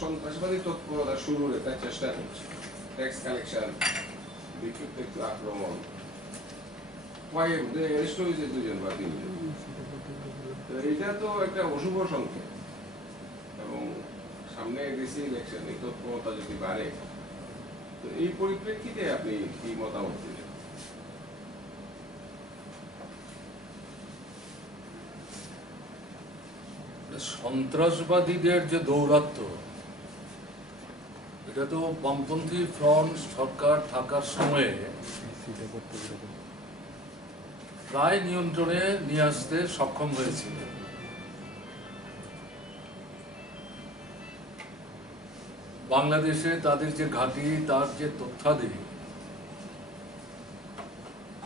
সন্ত্রাসবাদী তৎপরতা শুরুর একটা চেষ্টা করছে, ট্যাক্স কালেকশন, বিক্ষিপ্ত আক্রমণ, কয়ের মধ্যে অ্যারেস্ট হয়েছে 2 জন বা 3 জন। এটা তো একটা অশুভ সংকেত, এবং সামনে ডিসি ইলেকশন, এই তৎপরতা যদি বাড়ে, তো এই পরিপ্রেক্ষিতে আপনি কি মতামত দিলেন? সন্ত্রাসবাদীদের যে দৌরাত্ম্য, এটা তো বামপন্থী ফ্রন্ট সরকার থাকার সময়ে প্রায় নিয়ন্ত্রণে নিয়ে আসতে সক্ষম হয়েছিল। বাংলাদেশে তাদের যে ঘাঁটি, তার যে তথ্যাদি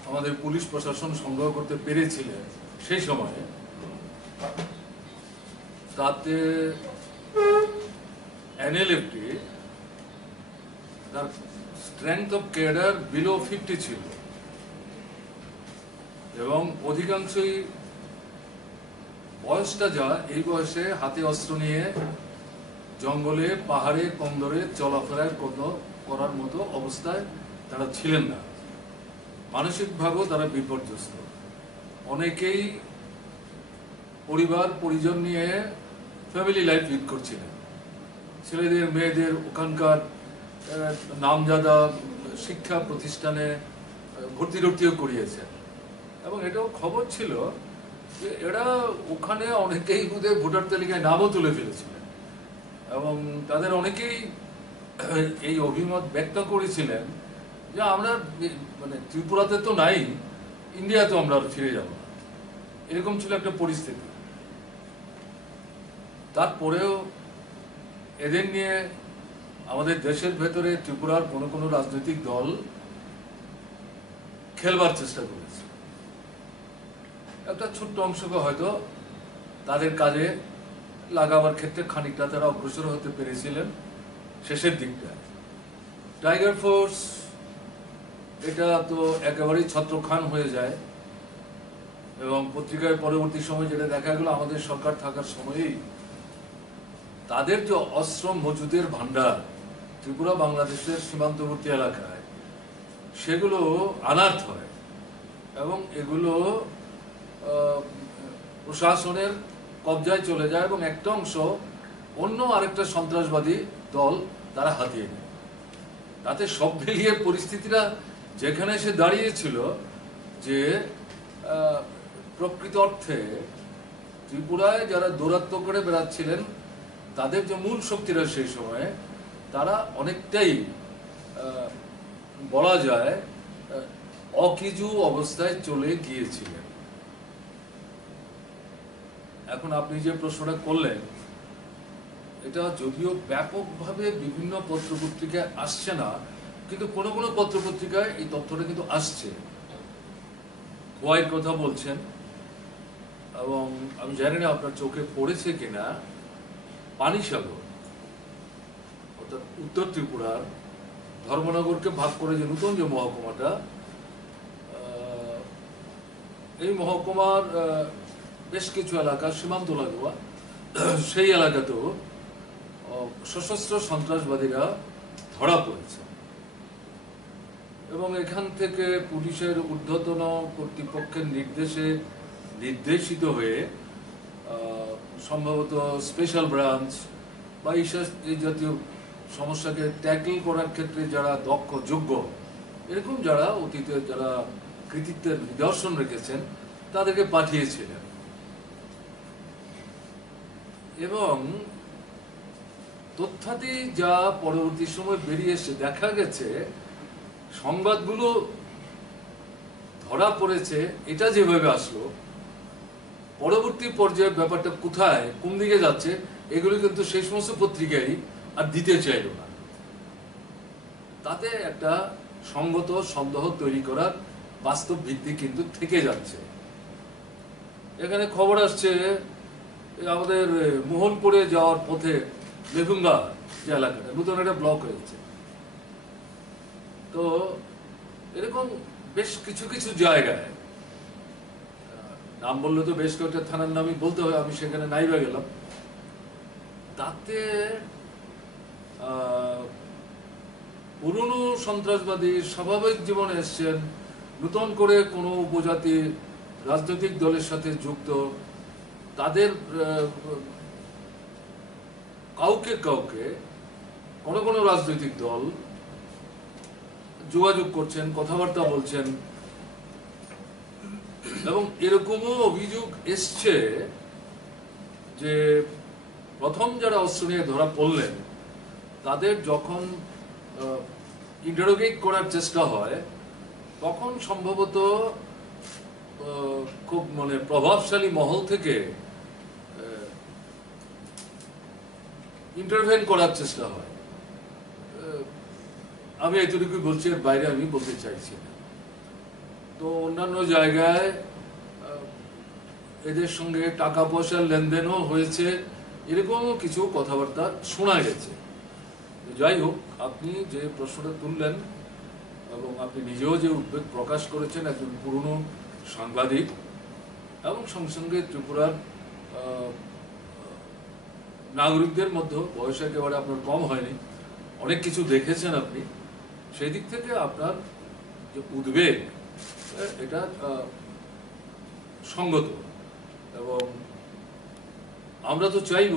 আমাদের পুলিশ প্রশাসন সংগ্রহ করতে পেরেছিলেন সেই সময়ে, তাতে এনএলএফটি তার স্ট্রেংথ অফ ক্যাডার বিলো 50 ছিল, এবং অধিকাংশই বয়সটা যা, এই বয়সে হাতে অস্ত্র নিয়ে জঙ্গলে, পাহাড়ে, কন্দরে চলাফেরা করার মতো অবস্থায় তারা ছিলেন না। মানসিকভাবেও তারা বিপর্যস্ত। অনেকেই পরিবার পরিজন নিয়ে ফ্যামিলি লাইফ লিড করছিলেন। ছেলেদের মেয়েদের ওখানকার নামজাদা শিক্ষা প্রতিষ্ঠানে ভর্তিও করিয়েছে, এবং এটাও খবর ছিল যে এরা ওখানে অনেকেই বোধহয় ভোটার তালিকায় নামও তুলে ফেলেছিলেন, এবং তাদের অনেকেই এই অভিমত ব্যক্ত করেছিলেন যে আমরা মানে ত্রিপুরাতে তো নাই, ইন্ডিয়াতে আমরা ফিরে যাব না। এরকম ছিল একটা পরিস্থিতি। তারপরেও এদের নিয়ে আমাদের দেশের ভেতরে ত্রিপুরার কোনো রাজনৈতিক দল খেলবার চেষ্টা করেছে। একটা ছোট্ট অংশকে হয়তো তাদের কাজে লাগাবার ক্ষেত্রে খানিকটা তারা অগ্রসর হতে পেরেছিলেন শেষের দিকটায়। টাইগার ফোর্স, এটা তো একেবারেই ছত্রখান হয়ে যায়, এবং পত্রিকায় পরবর্তী সময় যেটা দেখা গেল, আমাদের সরকার থাকার সময়েই তাদের যে অস্ত্র মজুদের ভান্ডার ত্রিপুরা বাংলাদেশের সীমান্তবর্তী এলাকায়, সেগুলো অনার্থ হয়, এবং এগুলো প্রশাসনের কবজায় চলে যায়, এবং একটা অংশ অন্য আরেকটা সন্ত্রাসবাদী দল তারা হাতিয়ে নেয়। তাতে সব মিলিয়ে পরিস্থিতিটা যেখানে এসে দাঁড়িয়েছিল, যে প্রকৃত অর্থে ত্রিপুরায় যারা দৌরাত্ম্য করে বেড়াচ্ছিলেন, তাদের যে মূল শক্তিরা সেই সময়ে, তারা অনেকটাই বলা যায় অকিজু অবস্থায় চলে গিয়েছিলেন। এখন আপনি যে প্রশ্নটা করলেন, এটা যদিও ব্যাপকভাবে বিভিন্ন পত্রপত্রিকায় আসছে না, কিন্তু কোনো কোনো পত্রপত্রিকায় এই তথ্যটা কিন্তু আসছে। খোয়াইয়ের কথা বলছেন, এবং আমি জানি না আপনার চোখে পড়েছে কিনা, পানিসাগর অর্থাৎ উত্তর ত্রিপুরার ধর্মনগরকে ভাগ করে যে নতুন যে মহকুমাটা, এই মহকুমার বেশ কিছু এলাকা সীমান্ত লাগোয়া, সেই এলাকাতেও সশস্ত্র সন্ত্রাসবাদীরা ধরা পড়েছে, এবং এখান থেকে পুলিশের ঊর্ধ্বতন কর্তৃপক্ষের নির্দেশিত হয়ে সম্ভবত স্পেশাল ব্রাঞ্চ বা এই জাতীয় সমস্যাকে ট্যাকল করার ক্ষেত্রে যারা দক্ষ, যোগ্য, এরকম যারা অতীতে যারা কৃতিত্বের নিদর্শন রেখেছেন, তাদেরকে পাঠিয়েছিলেন। এবং তথ্যাদি যা পরবর্তী সময় বেরিয়ে এসে দেখা গেছে, সংবাদগুলো ধরা পড়েছে, এটা যেভাবে আসলো, পরবর্তী পর্যায়ে ব্যাপারটা কোথায়, কোন দিকে যাচ্ছে, এগুলো কিন্তু সেই সমস্ত পত্রিকাই আর দিতে চাইল না। তাতে একটা সঙ্গত সন্দেহ তৈরি করার বাস্তব ভিত্তি কিন্তু থেকে যাচ্ছে। এখানে খবর আসছে আমাদের মোহনপুরে যাওয়ার পথে লেভুঙ্গা যে এলাকাটা, নতুন একটা ব্লক হয়েছে, তো এরকম বেশ কিছু কিছু জায়গায়, নাম বললে তো বেশ কয়েকটা থানার নামই বলতে হয়, আমি সেখানে নাইবা গেলাম, তাতে সন্ত্রাসবাদী স্বাভাবিক জীবনে এসছেন, নতুন করে কোনো উপজাতি রাজনৈতিক দলের সাথে যুক্ত, তাদের কাউকে কাউকে কোনো রাজনৈতিক দল যোগাযোগ করছেন, কথাবার্তা বলছেন, এবং এরকমও অভিযোগ এসছে যে প্রথম যারা অস্ত্র নিয়ে ধরা পড়লেন তাদের যখন ইন্টারোগেট করার চেষ্টা হয় তখন সম্ভবত খুব মানে প্রভাবশালী মহল থেকে ইন্টারভেন করার চেষ্টা হয়। আমি এতটুকুই বলছি, এর বাইরে আমি বলতে চাইছি না। তো অন্যান্য জায়গায় এদের সঙ্গে টাকা পয়সার লেনদেনও হয়েছে, এরকমও কিছু কথাবার্তা শোনা গেছে। যাই হোক, আপনি যে প্রশ্নটা তুললেন এবং আপনি নিজেও যে উদ্বেগ প্রকাশ করেছেন একজন পুরনো সাংবাদিক, এবং সঙ্গে সঙ্গে ত্রিপুরার নাগরিকদের মধ্যে বয়স একেবারে আপনার কম হয়নি, অনেক কিছু দেখেছেন আপনি, সেই দিক থেকে আপনার যে উদ্বেগ এটা সঙ্গত। এবং আমরা তো চাইব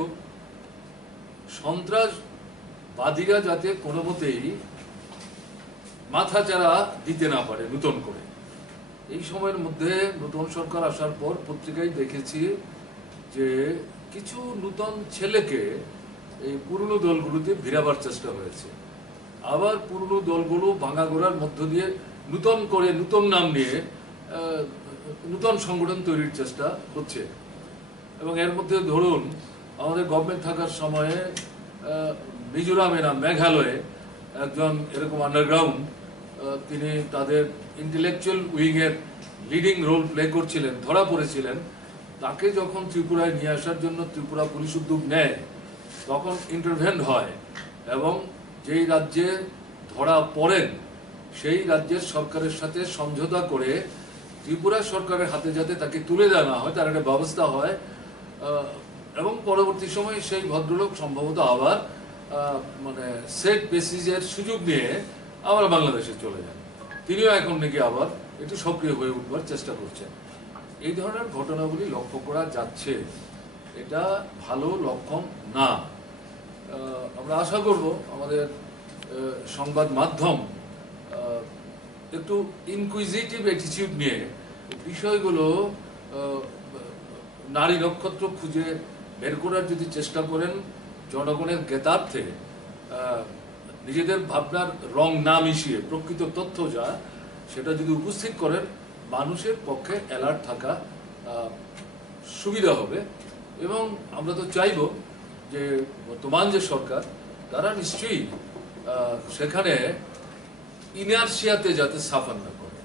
সন্ত্রাসবাদীরা যাতে কোনো মতেই মাথাচাড়া দিতে না পারে নতুন করে। এই সময়ের মধ্যে নতুন সরকার আসার পর পত্রিকায় দেখেছি যে কিছু নতুন ছেলেকে এই পুরনো দলগুলোতে ভিড়াবার চেষ্টা হয়েছে, আবার পুরনো দলগুলো ভাঙাগোড়ার মধ্য দিয়ে নতুন করে নতুন নাম নিয়ে নতুন সংগঠন তৈরির চেষ্টা হচ্ছে। এবং এর মধ্যে ধরুন আমাদের গভর্নমেন্ট থাকার সময়ে মিজোরামে না মেঘালয়ে একজন এরকম আন্ডারগ্রাউন্ড, তিনি তাদের ইন্টেলেকচুয়াল উইংয়ের লিডিং রোল প্লে করছিলেন, ধরা পড়েছিলেন। তাকে যখন ত্রিপুরায় নিয়ে আসার জন্য ত্রিপুরা পুলিশ উদ্যোগ নেয় তখন ইন্টারভেন হয়, এবং যেই রাজ্যে ধরা পড়েন সেই রাজ্যের সরকারের সাথে সমঝোতা করে ত্রিপুরা সরকারের হাতে যাতে তাকে তুলে দেওয়া না হয় তার একটা ব্যবস্থা হয়। এবং পরবর্তী সময়ে সেই ভদ্রলোক সম্ভবত আবার মানে সেট বেসিসের সুযোগ নিয়ে আবার বাংলাদেশে চলে যান। তিনিও এখন নাকি আবার একটু সক্রিয় হয়ে উঠবার চেষ্টা করছেন। এই ধরনের ঘটনাগুলি লক্ষ্য করা যাচ্ছে, এটা ভালো লক্ষণ না। আমরা আশা করব আমাদের সংবাদ মাধ্যম একটু ইনকুইজিটিভ অ্যাটিটিউড নিয়ে বিষয়গুলো নারী নক্ষত্র খুঁজে বের করার যদি চেষ্টা করেন, জনগণের জ্ঞাতার্থে নিজেদের ভাবনার রং না মিশিয়ে প্রকৃত তথ্য যা সেটা যদি উপস্থিত করেন, মানুষের পক্ষে অ্যালার্ট থাকা সুবিধা হবে। এবং আমরা তো চাইব যে বর্তমান যে সরকার তারা নিশ্চয়ই সেখানে ইনার্শিয়াতে যাতে সাফার না করে,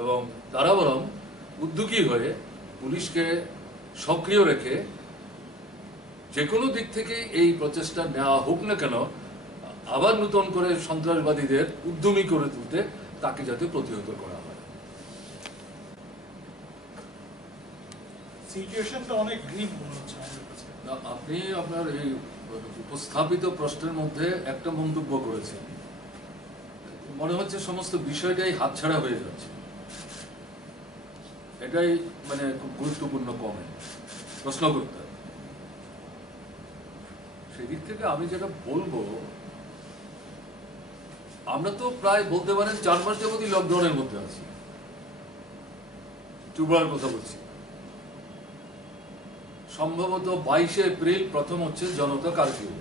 এবং তারা বরং উদ্যোগী হয়ে পুলিশকে সক্রিয় রেখে যে কোনো দিক থেকে এই প্রচেষ্টা নেওয়া হোক না কেন, আবার নতুন করে সন্ত্রাসবাদীদের উদ্যমী করে তুলতে তাকে যাতে প্রতিহত করা হয়। আপনি আপনার এই উপস্থাপিত প্রশ্নের মধ্যে একটা মন্তব্য করেছেন, মনে হচ্ছে সমস্ত বিষয়টাই হাতছাড়া হয়ে যাচ্ছে। এটাই মানে খুব গুরুত্বপূর্ণ কমেন্ট প্রশ্ন করতে। সেদিক থেকে আমি যেটা বলবো, আমরা তো প্রায় বলতে পারেন 4 মাস যাবতই লকডাউনের মধ্যে আছি। ত্রিপুরার কথা বলছি। সম্ভবত 22শে এপ্রিল প্রথম হচ্ছে জনতা কারফিউ,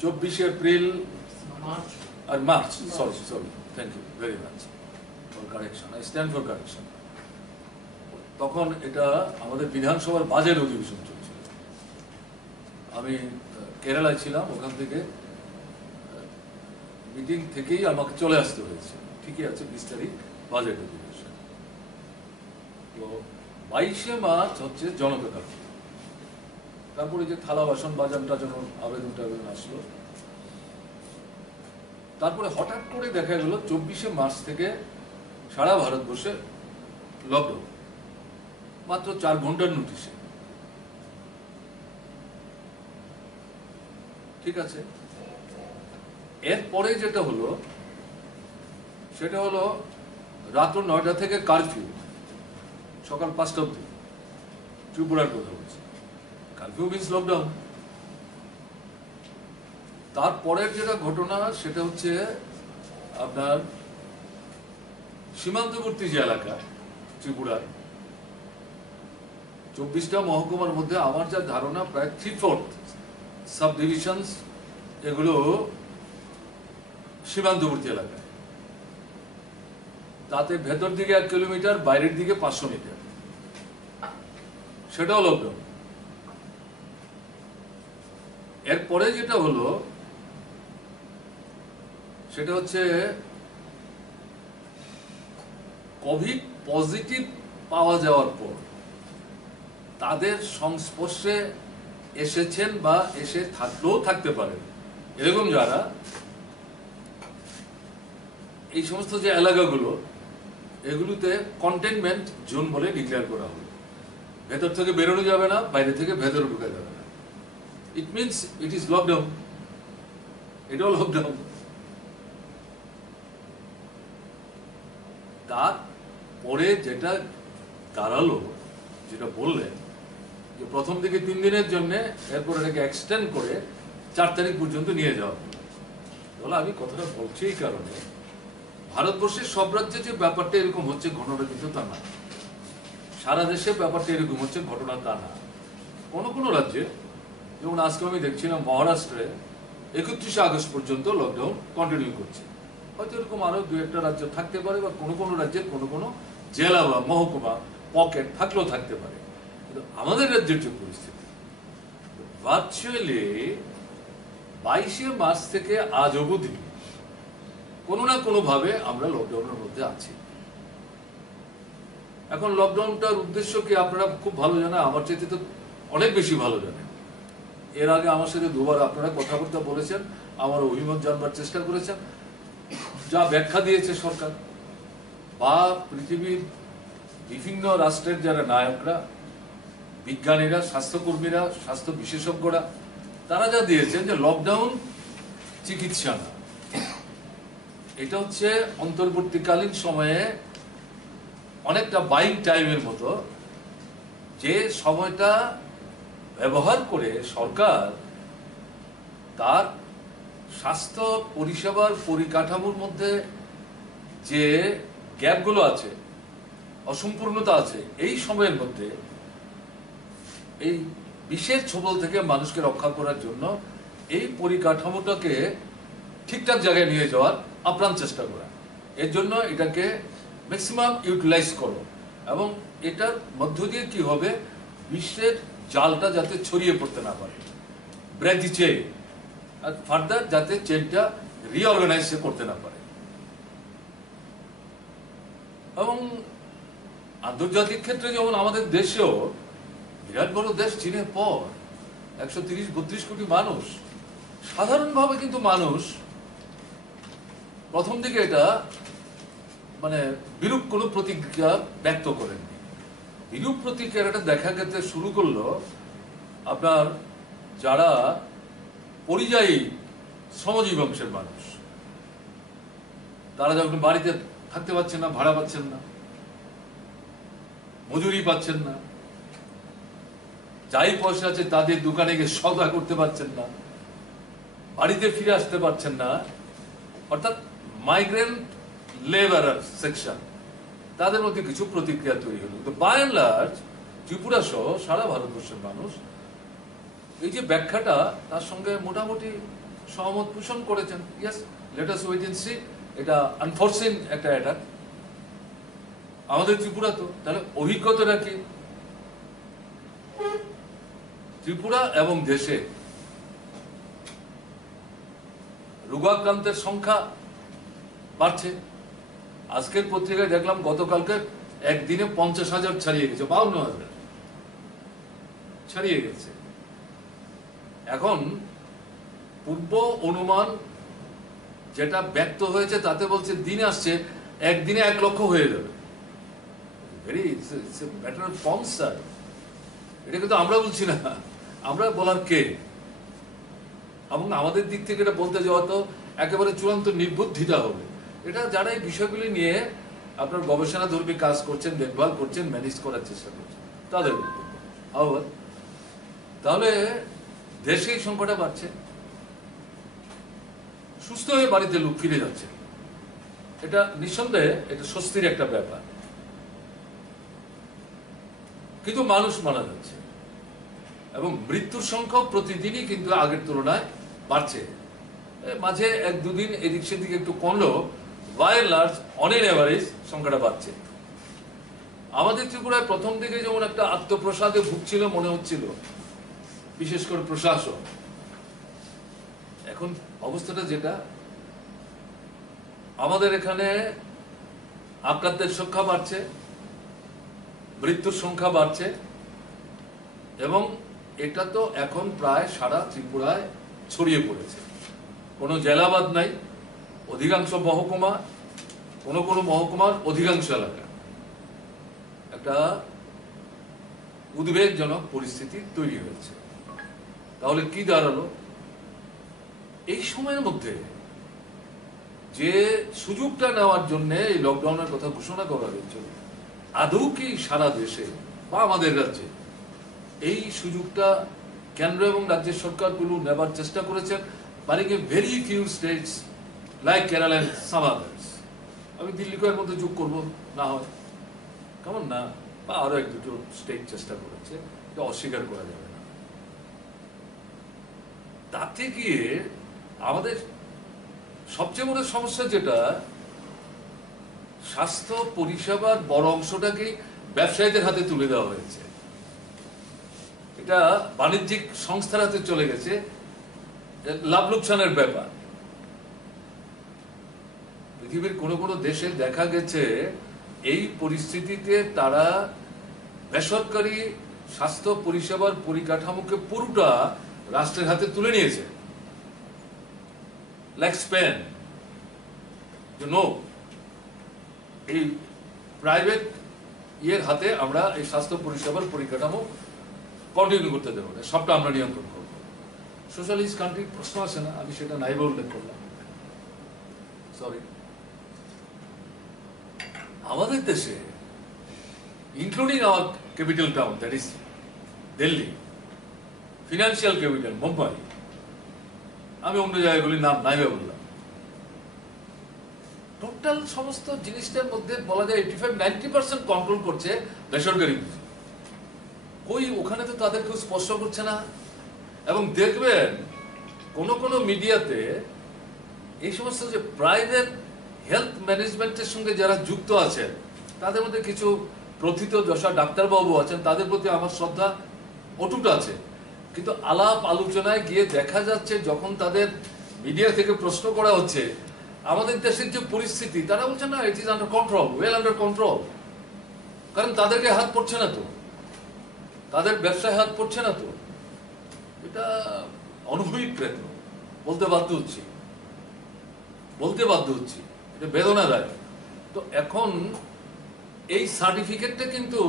24শে এপ্রিল আর March, sorry thank you very much for correction, I stand for correction. তখন এটা আমাদের বিধানসভার বাজেট অধিবেশন চলছিল। আমি কেরালায় ছিলাম, ওখান থেকে মিটিং থেকেই আমাকে চলে আসতে হয়েছে। ঠিকই আছে, 20 তারিখ বাজেট অধিবেশন। তো 22শে মার্চ হচ্ছে জনতা কারফিউ। তারপরে যে থালা বাসন বাজান টাজানো আবেদন আসলো, তারপরে হঠাৎ করে দেখা গেল 24শে মার্চ থেকে সারা ভারতবর্ষে লকডাউন, মাত্র 4 ঘন্টার নোটিশে। ঠিক আছে, এরপরে যেটা হলো সেটা হলো রাত 9টা থেকে কারফিউ, সকাল 5টা অবধি। ত্রিপুরার কথা বলছি, কারফিউ মিন্স লকডাউন। তারপরের যেটা ঘটনা সেটা হচ্ছে আপনার সীমান্তবর্তী যে এলাকা ত্রিপুরার 24টা মহকুমার মধ্যে আমার যা ধারণা প্রায় 3/4 সাব ডিভিশনস এগুলো সীমান্তবর্তী এলাকায়। তাতে ভেতর দিকে 1 কিলোমিটার, বাইরের দিকে 500 মিটার, সেটাও লকডাউন। এরপরে যেটা হলো সেটা হচ্ছে কোভিড পজিটিভ পাওয়া যাওয়ার পর তাদের সংস্পর্শে এসেছেন বা এসে থাকলেও থাকতে পারেন এরকম যারা, এই সমস্ত যে এলাকাগুলো এগুলোতে কন্টেইনমেন্ট জোন বলে ডিক্লেয়ার করা হলো। ভেতর থেকে বেরোনো যাবে না, বাইরে থেকে ভেতরে ঢুকা যাবে না। It means it is lockdown, এটাও লকডাউন। তারপরে যেটা দাঁড়ালো, যেটা বললেন যে প্রথম দিকে 3 দিনের জন্য, এরপর এটাকে এক্সটেন্ড করে 4 তারিখ পর্যন্ত নিয়ে যাওয়া হলো। আমি কথাটা বলছি এই কারণে, ভারতবর্ষের সব রাজ্যে যে ব্যাপারটা এরকম হচ্ছে ঘটনা কিন্তু তা না, সারা দেশে ব্যাপারটা এরকম হচ্ছে ঘটনা তা না। কোনো কোনো রাজ্যে, যেমন আজকে আমি দেখছিলাম মহারাষ্ট্রে 31শে আগস্ট পর্যন্ত লকডাউন কন্টিনিউ করছে। হয়তো এরকম আরো 2-1টা রাজ্য থাকতে পারে, বা কোনো কোনো রাজ্যের কোনো কোনো জেলা বা মহকুমা পকেট থাকলেও থাকতে পারে। কিন্তু আমাদের রাজ্যের যে পরিস্থিতি, ভার্চুয়ালি 22শে মার্চ থেকে আজ অবধি কোনো না কোনো ভাবে আমরা লকডাউনের মধ্যে আছি। এখন লকডাউনটার উদ্দেশ্য কি আপনারা খুব ভালো জানেন, আমার চাইতে তো অনেক বেশি ভালো জানেন। এর আগে আমার সাথে 2বার আপনারা কথাবার্তা বলেছেন, আমার অভিমত জানবার চেষ্টা করেছেন। যা ব্যাখ্যা দিয়েছে সরকার বা পৃথিবীর বিভিন্ন রাষ্ট্রের যারা নায়করা, বিজ্ঞানীরা, স্বাস্থ্যকর্মীরা, স্বাস্থ্য বিশেষজ্ঞরা, তারা যা দিয়েছেন যে লকডাউন চিকিৎসা না, এটা হচ্ছে অন্তর্বর্তীকালীন সময়ে অনেকটা বাইং টাইমের মতো, যে সময়টা ব্যবহার করে সরকার তার স্বাস্থ্য পরিষেবার পরিকাঠামোর মধ্যে যে গ্যাপগুলো আছে, অসম্পূর্ণতা আছে, এই সময়ের মধ্যে এই বিশেষ ছোবল থেকে মানুষকে রক্ষা করার জন্য এই পরিকাঠামোটাকে ঠিকঠাক জায়গায় নিয়ে যাওয়ার আপ্রাণ চেষ্টা করা। এর জন্য এটাকে ম্যাক্সিমাম ইউটিলাইজ করো, এবং এটার মধ্য দিয়ে কি হবে, বিশ্বের জালটা যাতে ছড়িয়ে পড়তে না পারে, break the chain, R further যাতে চেইনটা রিঅর্গানাইজ করতে না পারে। এবং আন্তর্জাতিক ক্ষেত্রে যেমন আমাদের দেশেও, বিরাট বড় দেশ চীনের পর, 130-32 কোটি মানুষ, সাধারণভাবে কিন্তু মানুষ প্রথম দিকে এটা মানে বিরূপ কোনো প্রতিক্রিয়া ব্যক্ত করেননি। বিরূপ প্রতিক্রিয়াটা দেখা যেতে শুরু করলো আপনার যারা পরিযায়ী শ্রমজীবী বংশের মানুষ, তারা যখন বাড়িতে থাকতে পারছেন না, ভাড়া পাচ্ছেন না, মজুরি পাচ্ছেন না, যাই পয়সা আছে তাদের দোকানে গিয়ে সওদা করতে পারছেন না, বাড়িতে ফিরে আসতে পারছেন না, অর্থাৎ মাইগ্রেন্ট লেবারার সেকশন, তাদের মধ্যে কিছু প্রতিক্রিয়া তৈরি হলো। কিন্তু বাই এন্ড লার্জ ত্রিপুরা সহ সারা ভারতবর্ষের মানুষ এই যে ব্যাখ্যাটা, তার সঙ্গে মোটামুটি সহমত পোষণ করেছেন। Yes, let us wait and see. এটা আনফরসিন একটা অ্যাটাক আমাদের ত্রিপুরা। তো তাহলে অভিজ্ঞতাটা কি? ত্রিপুরা এবং দেশে রোগাক্রান্তের সংখ্যা বাড়ছে। আজকের পত্রিকায় দেখলাম গতকালকে একদিনে 50,000 ছাড়িয়ে গেছে, 52,000 ছাড়িয়ে গেছে। এখন পূর্ব অনুমান যেটা ব্যক্ত হয়েছে তাতে বলছে দিন আসছে একদিনে 1 লক্ষ হয়ে যাবে। Very matter of concern. এটা কিন্তু আমরা বলছি না, আমরা বলার কে? এবং আমাদের দিক থেকে এটা বলতে যাওয়া তো একেবারে চূড়ান্ত নির্বুদ্ধিতা হবে। এটা যারা এই বিষয়গুলি নিয়ে আপনার গবেষণা ধর্মী কাজ করছেন, দেখভাল করছেন, ম্যানেজ করার চেষ্টা করছেন, তাদের বক্তব্য। আবার তাহলে দেশে এই সংখ্যাটা বাড়ছে, সুস্থ হয়ে বাড়িতে লোক ফিরে যাচ্ছে, এটা নিঃসন্দেহে এটা স্বস্তির একটা ব্যাপার। কিন্তু মানুষ মারা যাচ্ছে এবং মৃত্যুর সংখ্যা প্রতিদিনই কিন্তু আগের তুলনায় বাড়ছে। মাঝে এক দুদিন এদিক সেদিক একটু কমলেও by and large on an average সংখ্যাটা বাড়ছে। আমাদের ত্রিপুরায় প্রথম দিকে যেমন একটা আত্মপ্রসাদে ভুগছিল মনে হচ্ছিল বিশেষ করে প্রশাসন, এখন অবস্থাটা যেটা, আমাদের এখানে আক্রান্তের সংখ্যা বাড়ছে, মৃত্যুর সংখ্যা বাড়ছে এবং এটা তো এখন প্রায় সারা ত্রিপুরায় ছড়িয়ে পড়েছে। কোনো জেলাবাদ নাই, অধিকাংশ মহকুমা, কোনো কোনো মহকুমার অধিকাংশ এলাকা একটা উদ্বেগজনক পরিস্থিতি তৈরি হয়েছে। তাহলে কি দাঁড়ালো? এই সময়ের মধ্যে যে সুযোগটা নেওয়ার জন্য এই লকডাউনের কথা ঘোষণা করা হয়েছিল, আদৌ কি সারা দেশে বা আমাদের রাজ্যে এই সুযোগটা কেন্দ্র এবং রাজ্যের সরকারগুলো নেবার চেষ্টা করেছেন? Barring a very few states like Kerala and some others. আমি দিল্লিকে এর মধ্যে যোগ করবো না হয়, কেমন না, বা আরো এক দুটো স্টেট চেষ্টা করেছে, এটা অস্বীকার করা যাবে না। তাতে গিয়ে আমাদের সবচেয়ে বড় সমস্যা যেটা, স্বাস্থ্য পরিষেবার বড় অংশটাকেই ব্যবসায়ীদের হাতে তুলে দেওয়া হয়েছে। এটা বাণিজ্যিক সংস্থার হাতে চলে গেছে, লাভ লোকসানের ব্যাপার। পৃথিবীর কোনো কোনো দেশে দেখা গেছে এই পরিস্থিতিতে তারা বেসরকারি স্বাস্থ্য পরিষেবার পরিকাঠামোকে পুরোটা রাষ্ট্রের হাতে তুলে নিয়েছে। লাইক স্পেন, এই প্রাইভেট ইয়ের হাতে আমরা এই স্বাস্থ্য পরিষেবার পরিকাঠামো কন্টিনিউ করতে দেবো না, সবটা আমরা নিয়ন্ত্রণ করবো। সোশ্যালিস্ট কান্ট্রির প্রশ্ন আসে না, আমি সেটা নাইবে উল্লেখ করলাম, সরি। আমাদের দেশে including hour capital town that is Delhi, financial capital Mumbai, আমি অন্য জায়গাগুলির নাম নাইবে বললাম, টোটাল সমস্ত জিনিসটার মধ্যে বলা যায় 85-90% কন্ট্রোল করছে বেসরকারি পুঁজি। কই ওখানে তো তাদের কেউ স্পর্শ করছে না। এবং দেখবেন কোন কোন মিডিয়াতে এই সমস্ত যে প্রাইভেট হেলথ ম্যানেজমেন্টের সঙ্গে যারা যুক্ত আছেন, তাদের মধ্যে কিছু প্রথিত যশা ডাক্তারবাবু আছেন, তাদের প্রতি আমার শ্রদ্ধা অটুট আছে। কিন্তু আলাপ আলোচনায় গিয়ে দেখা যাচ্ছে যখন তাদের মিডিয়া থেকে প্রশ্ন করা হচ্ছে আমাদের দেশের যে পরিস্থিতি, তারা বলছে না, it is under control, well under control. কারণ তাদেরকে হাত পড়ছে না তো, তাদের ব্যবসায় হাত পড়ছে না তো। এটা অনুভূমিক প্রয়ত্ন, বলতে বাধ্য হচ্ছি, এটা বেদনাদায়ক। তো এখন এই সার্টিফিকেটটা কিন্তু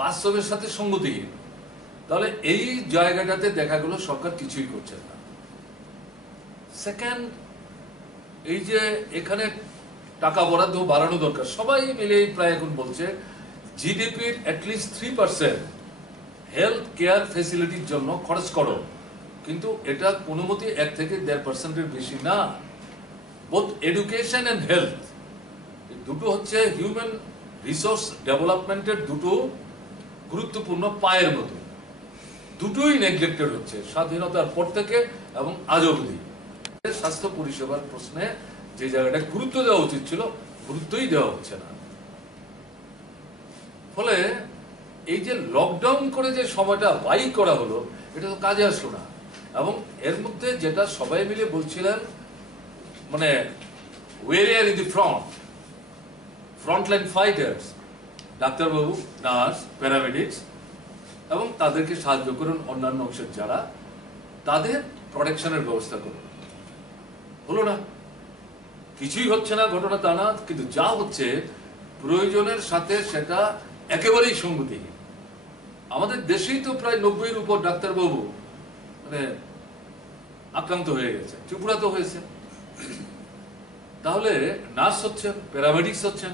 বাস্তবের সাথে সঙ্গতিহীন। তাহলে এই জায়গাটাতে দেখা গেল সরকার কিছুই করছে না। সেকেন্ড, এই যে এখানে টাকা বরাদ্দ বাড়ানো দরকার, সবাই মিলে প্রায় এখন বলছে জিডিপির অ্যাটলিস্ট 3% হেলথ কেয়ার ফেসিলিটির জন্য খরচ করো, কিন্তু এটা কোনো মতে 1 থেকে 1.5%-এর বেশি না। বোথ এডুকেশন এন্ড হেলথ, দুটো হচ্ছে হিউম্যান রিসোর্স ডেভেলপমেন্টের দুটো গুরুত্বপূর্ণ পায়ের মতো, দুটোই নেগলেক্টেড হচ্ছে স্বাধীনতার পর থেকে এবং আজ অবধি। স্বাস্থ্য পরিষেবার প্রশ্নে যে জায়গাটা গুরুত্ব দেওয়া উচিত ছিল, গুরুত্বই দেওয়া হচ্ছে না। ফলে এই যে লকডাউন করে যে সময়টা ব্যয় করা হলো, এটা তো কাজে আসলো না। এবং এর মধ্যে যেটা সবাই মিলে বলছিলেন, মানে warrior in the frontline fighters, ডাক্তারবাবু, নার্স, প্যারামেডিক্স এবং তাদেরকে সাহায্য করুন অন্যান্য অংশের যারা, তাদের প্রোটেকশনের ব্যবস্থা করুন। হলো না, কিছুই হচ্ছে না, ঘটনা তা না, কিন্তু যা হচ্ছে প্রয়োজনের সাথে সেটা একেবারেই সঙ্গতিহীন। আমাদের দেশেই তো প্রায় 90-এর উপর ডাক্তারবাবু মানে আক্রান্ত হয়ে গেছে, ত্রিপুরা তো হয়েছে। তাহলে নার্স হচ্ছেন, প্যারামেডিক্স হচ্ছেন,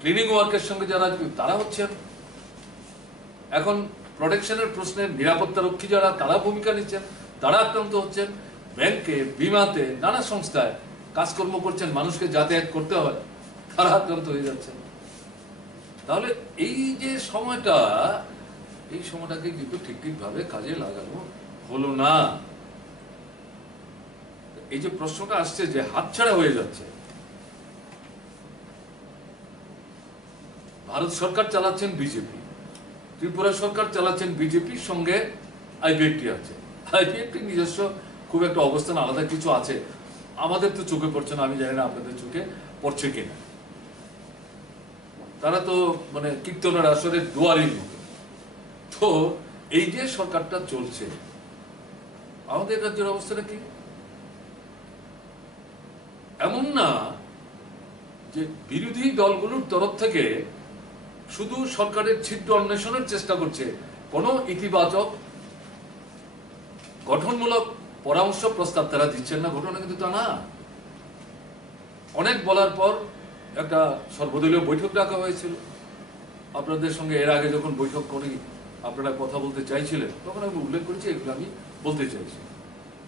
ক্লিনিং ওয়ার্কের সঙ্গে যারা তারা হচ্ছেন। এখন প্রোটেকশনের প্রশ্নে নিরাপত্তা রক্ষী যারা তারা ভূমিকা নিচ্ছেন, তারা আক্রান্ত হচ্ছেন। ব্যাংকে, বিমাতে, নানা সংস্থায় কাজকর্ম করছেন, মানুষকে যাতায়াত করতে হয়, তারা আক্রান্ত হয়ে যাচ্ছেন। তাহলে এই যে সময়টা, এই সময়টাকে কিন্তু ঠিকভাবে কাজে লাগানো হলো না। এই যে প্রশ্নটা আসছে যে হাতছাড়া হয়ে যাচ্ছে, ভারত সরকার চালাচ্ছেন বিজেপি, ত্রিপুরা সরকার চালাচ্ছেন বিজেপির সঙ্গে আইপিএফটি আছে। আইপিএফটির নিজস্ব খুব একটা অবস্থান আলাদা কিছু আছে, আমাদের তো চোখে পড়ছে না, আমি জানি না আপনাদের চোখে পড়ছে কিনা। তারা তো মানে কীর্তনের আসরের দুয়ারির মতো। তো এই যে সরকারটা চলছে, আমাদের রাজ্যের অবস্থাটা কি? এমন না যে বিরোধী দলগুলোর তরফ থেকে শুধু সরকারের ছিদ্র অন্বেষণের চেষ্টা করছে, কোনো ইতিবাচক গঠনমূলক পরামর্শ প্রস্তাব তারা দিচ্ছেন না, ঘটনা কিন্তু তা না। অনেক বলার পর একটা সর্বদলীয় বৈঠক ডাকা হয়েছিল। আপনাদের সঙ্গে এর আগে যখন বৈঠক করি, আপনারা কথা বলতে চাইছিলেন, তখন আমি উল্লেখ করেছি, এগুলো আমি বলতে চাইছি।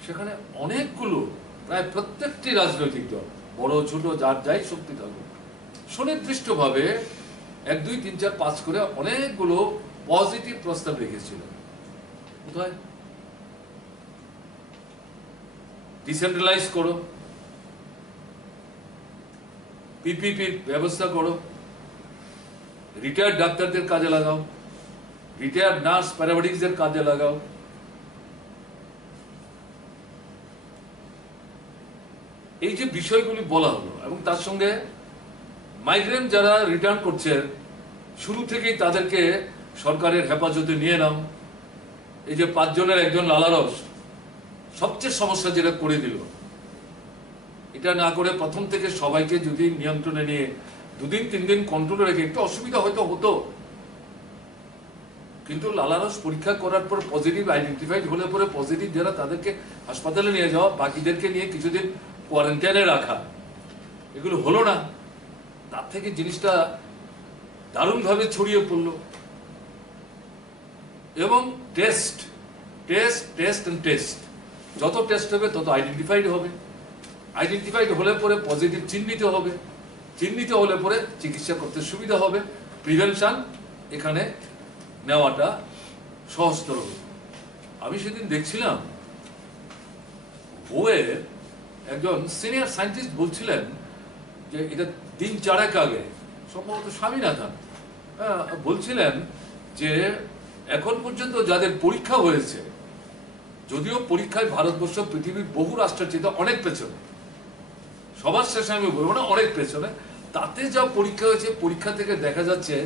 সেখানে অনেকগুলো, প্রায় প্রত্যেকটি রাজনৈতিক দল, বড় ছোট যার যাই শক্তি থাকুক, সুনির্দিষ্টভাবে 1, 2, 3, 4, 5 করে অনেকগুলো পজিটিভ প্রস্তাব রেখেছিল। কোথায়? ডিসেন্ট্রালাইজ করো, পিপিপির ব্যবস্থা করো, রিটায়ার্ড ডাক্তারদের কাজে লাগাও, রিটায়ার্ড নার্স প্যারামেডিক্সদের কাজে লাগাও। এই যে বিষয়গুলি বলা হলো, এবং তার সঙ্গে মাইগ্রেন্ট যারা রিটার্ন করছেন, শুরু থেকেই তাদেরকে সরকারের হেফাজতে নিয়ে নাও। এই যে 5 জনের একজন লালারস সবচেয়ে সমস্যা যেটা করে দিল, এটা না করে প্রথম থেকে সবাইকে যদি নিয়ন্ত্রণে নিয়ে 2 দিন 3 দিন কন্ট্রোলে রেখে, একটু অসুবিধা হয়তো হতো, কিন্তু লালারস পরীক্ষা করার পর পজিটিভ আইডেন্টিফাইড হলে পরে পজিটিভ যারা, তাদেরকে হাসপাতালে নিয়ে যাওয়া, বাকিদেরকে নিয়ে কিছুদিন কোয়ারেন্টাইনে রাখা, এগুলো হলো না। তার থেকে জিনিসটা দারুণভাবে ছড়িয়ে পড়ল। এবং test test test and test, যত টেস্ট হবে তত আইডেন্টিফাইড হবে, আইডেন্টিফাইড হলে পরে পজিটিভ চিহ্নিত হবে, চিহ্নিত হলে পরে চিকিৎসা করতে সুবিধা হবে, প্রিভেনশন এখানে নেওয়াটা সহজতর হবে। আমি সেদিন দেখছিলাম ওয়ের একজন সিনিয়র সায়েন্টিস্ট বলছিলেন যে এটা 3 4 আগে, সম্ভবত স্বামীনাথন, বলছিলেন যে এখন পর্যন্ত যাদের পরীক্ষা হয়েছে, যদিও পরীক্ষায় ভারতবর্ষ পৃথিবীর বহু রাষ্ট্রের চেয়ে অনেক পেছনে, সবার শেষে আমি বলবো না, অনেক পেছনে, তাতে যা পরীক্ষা হয়েছে, পরীক্ষা থেকে দেখা যাচ্ছে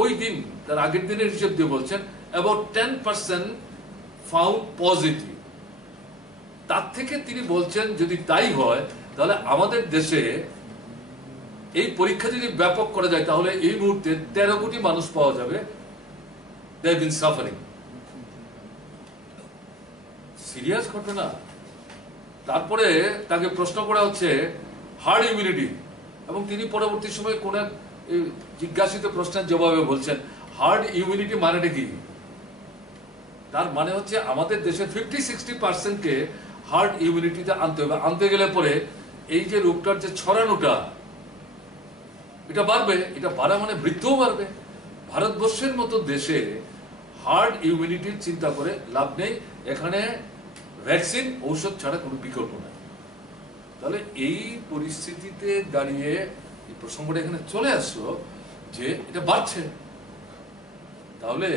ওই দিন, তার আগের দিনের হিসেব দিয়ে বলছেন about 10% ফাউন্ড পজিটিভ। তার থেকে তিনি বলছেন যদি তাই হয়, তাহলে আমাদের দেশে এই পরীক্ষা যদি ব্যাপক করা যায়, তাহলে এই মুহূর্তে 13 কোটি মানুষ পাওয়া যাবে they have been suffering। Serious ঘটনা। তারপরে তাকে প্রশ্ন করা হচ্ছে হার্ড ইমিউনিটি, এবং তিনি পরবর্তী সময় কোন জিজ্ঞাসিত প্রশ্নের জবাবে বলছেন হার্ড ইমিউনিটি মানেটা কি? তার মানে হচ্ছে আমাদের দেশে 50-60%কে হার্ড ইমিউনিটিতে আনতে হবে। আনতে গেলে পরে এই যে রোগটার যে ছড়ানোটা, এটা বাড়বে, এটা বাড়া মানে মৃত্যুও বাড়বে। ভারতবর্ষের মতো দেশে হার্ড ইমিউনিটির চিন্তা করে লাভ নেই, এখানে ভ্যাকসিন, ঔষধ ছাড়া কোনো বিকল্প নাই। তাহলে এই পরিস্থিতিতে দাঁড়িয়ে এই প্রসঙ্গটা এখানে চলে আসলো যে এটা বাড়ছে। তাহলে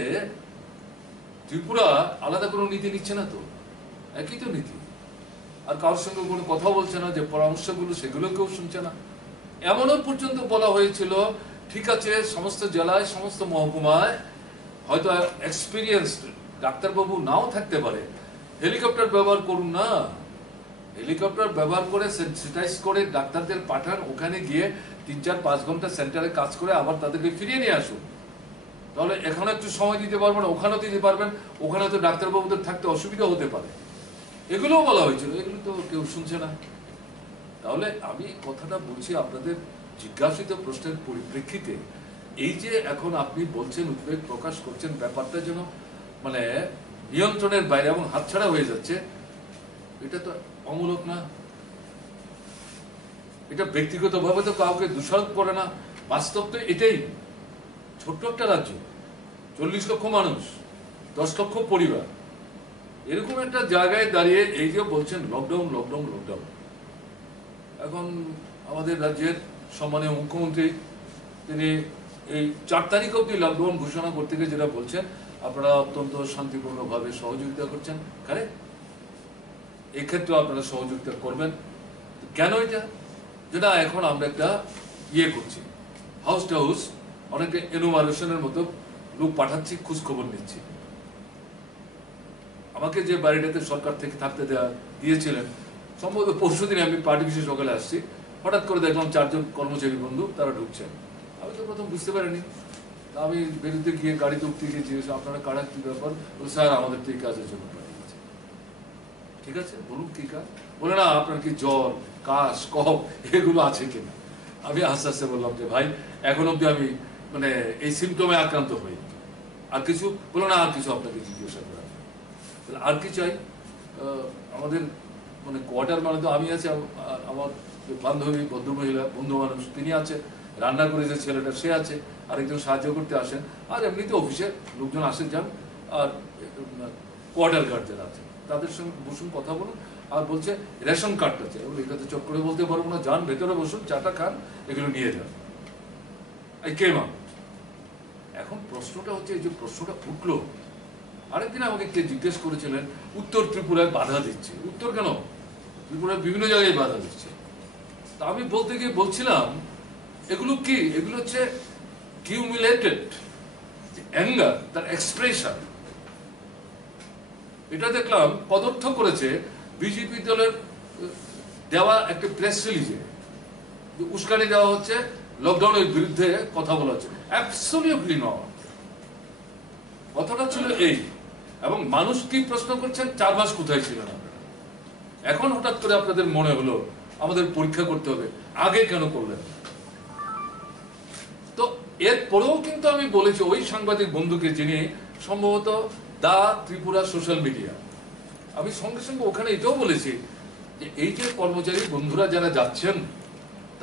ত্রিপুরা আলাদা কোনো নীতি নিচ্ছে না তো, একই তো নীতি, আর কারোর সঙ্গে কোনো কথা বলছে না, যে পরামর্শগুলো সেগুলো কেউ শুনছে না। এমনও পর্যন্ত বলা হয়েছিল ঠিক আছে, সমস্ত জেলায়, সমস্ত মহকুমায় হয়তো এক্সপিরিয়েন্স ডাক্তারবাবু নাও থাকতে পারে, হেলিকপ্টার ব্যবহার করুন না, হেলিকপ্টার ব্যবহার করে সেন্সিটাইজ করে ডাক্তারদের পাঠান, ওখানে গিয়ে 3-4-5 ঘন্টা সেন্টারে কাজ করে আবার তাদেরকে ফিরিয়ে নিয়ে আসুন। তাহলে এখানে একটু সময় দিতে পারবেন, ওখানেও দিতে পারবেন, ওখানে তো ডাক্তারবাবুদের থাকতে অসুবিধা হতে পারে। এগুলোও বলা হয়েছিল, এগুলো তো কেউ শুনছে না। তাহলে আমি কথাটা বলছি আপনাদের জিজ্ঞাসিত প্রশ্নের পরিপ্রেক্ষিতে, এই যে এখন আপনি বলছেন, উদ্বেগ প্রকাশ করছেন, ব্যাপারটা যেন মানে নিয়ন্ত্রণের বাইরে এবং হাতছাড়া হয়ে যাচ্ছে, এটা তো অমূলক না। এটা ব্যক্তিগতভাবে তো কাউকে দোষারোপ করে না, বাস্তব তো এটাই। ছোট্ট একটা রাজ্য, 40 লক্ষ মানুষ, 10 লক্ষ পরিবার, এরকম একটা জায়গায় দাঁড়িয়ে এই যে বলছেন লকডাউন লকডাউন লকডাউন। এখন আমাদের রাজ্যের সম্মানীয় মুখ্যমন্ত্রী তিনি এই 4 তারিখ অব্দি লকডাউন ঘোষণা করতে গিয়ে যেটা বলছেন, আপনারা অত্যন্ত শান্তিপূর্ণভাবে সহযোগিতা করছেন। কারেক্ট, এক্ষেত্রে আপনারা সহযোগিতা করবেন। কেন এটা? যেটা এখন আমরা একটা ইয়ে করছি, হাউস টু হাউস অনেকে এনুমারেশনের মতো লোক পাঠাচ্ছি, খোঁজ খবর নিচ্ছি। আমাকে যে বাড়িটাতে সরকার থেকে থাকতে দিয়েছিলেন, সম্ভবত পরশুদিন আমি পার্টি বিশেষ সকালে আসছি, হঠাৎ করে দেখলাম 4 জন কর্মচারী বন্ধু তারা ঢুকছেন। আমি তো প্রথম বুঝতে পারিনি। আমি বেরোতে গিয়ে গাড়িতে উঠতে গিয়ে জিজ্ঞেস, আপনারা কারা, কি ব্যাপার? বলে, স্যার আমাদের তো এই কাজের জন্য পাঠিয়েছে। ঠিক আছে, বলুন কি কাজ? বলে, না আপনার কি জ্বর, কাশ, কফ এগুলো আছে কিনা? আমি আস্তে আস্তে বললাম যে ভাই এখন অব্দি আমি মানে এই সিমটমে আক্রান্ত হই। আর কিছু? বলো না আর কিছু আপনাকে জিজ্ঞাসা করা। আর কি চাই? আমাদের মানে কোয়ার্টার মানে তো আমি আছি, আমার বান্ধবী ভদ্রমহিলা বন্ধু মানুষ তিনি আছে, রান্না করে যে ছেলেটা সে আছে, আরেকজন সাহায্য করতে আসেন, আর এমনিতে অফিসে লোকজন আসেন যান, আর কোয়ার্টার গার্ড যারা আছে তাদের সঙ্গে বসুন, কথা বলুন। আর বলছে রেশন কার্ডটা চাই। এটাতে চট করে বলতে পারবো না, যান ভেতরে বসুন, চাটা খান, এগুলো নিয়ে যান। এই কে মা? এখন প্রশ্নটা হচ্ছে, এই যে প্রশ্নটা উঠলো, আরেকদিন আমাকে কে জিজ্ঞেস করেছিলেন উত্তর ত্রিপুরায় বাধা দিচ্ছে। উত্তর কেন? ত্রিপুরার বিভিন্ন জায়গায় বাধা দিচ্ছে। তা আমি বলতে গিয়ে বলছিলাম এগুলো কি? এগুলো হচ্ছে কিউমুলেটেড অ্যাঙ্গার, তার এক্সপ্রেশন। এটা দেখলাম পদার্থ করেছে বিজেপি দলের দেওয়া একটা প্রেস রিলিজে, উস্কানি দেওয়া হচ্ছে, লকডাউনের বিরুদ্ধে কথা বলা হচ্ছে। Absolutely not. কথাটা ছিল এই। এবং মানুষ কি প্রশ্ন করছেন, 4 মাস কোথায় ছিলেন আপনারা? এখন হঠাৎ করে আপনাদের মনে হলো আমাদের পরীক্ষা করতে হবে, আগে কেন করলেন? তো এরপরেও কিন্তু আমি বলেছি ওই সাংবাদিক বন্ধুকে, যিনি সম্ভবত দা ত্রিপুরা সোশ্যাল মিডিয়া, আমি সঙ্গে সঙ্গে ওখানে এটাও বলেছি যে এই যে কর্মচারী বন্ধুরা যারা যাচ্ছেন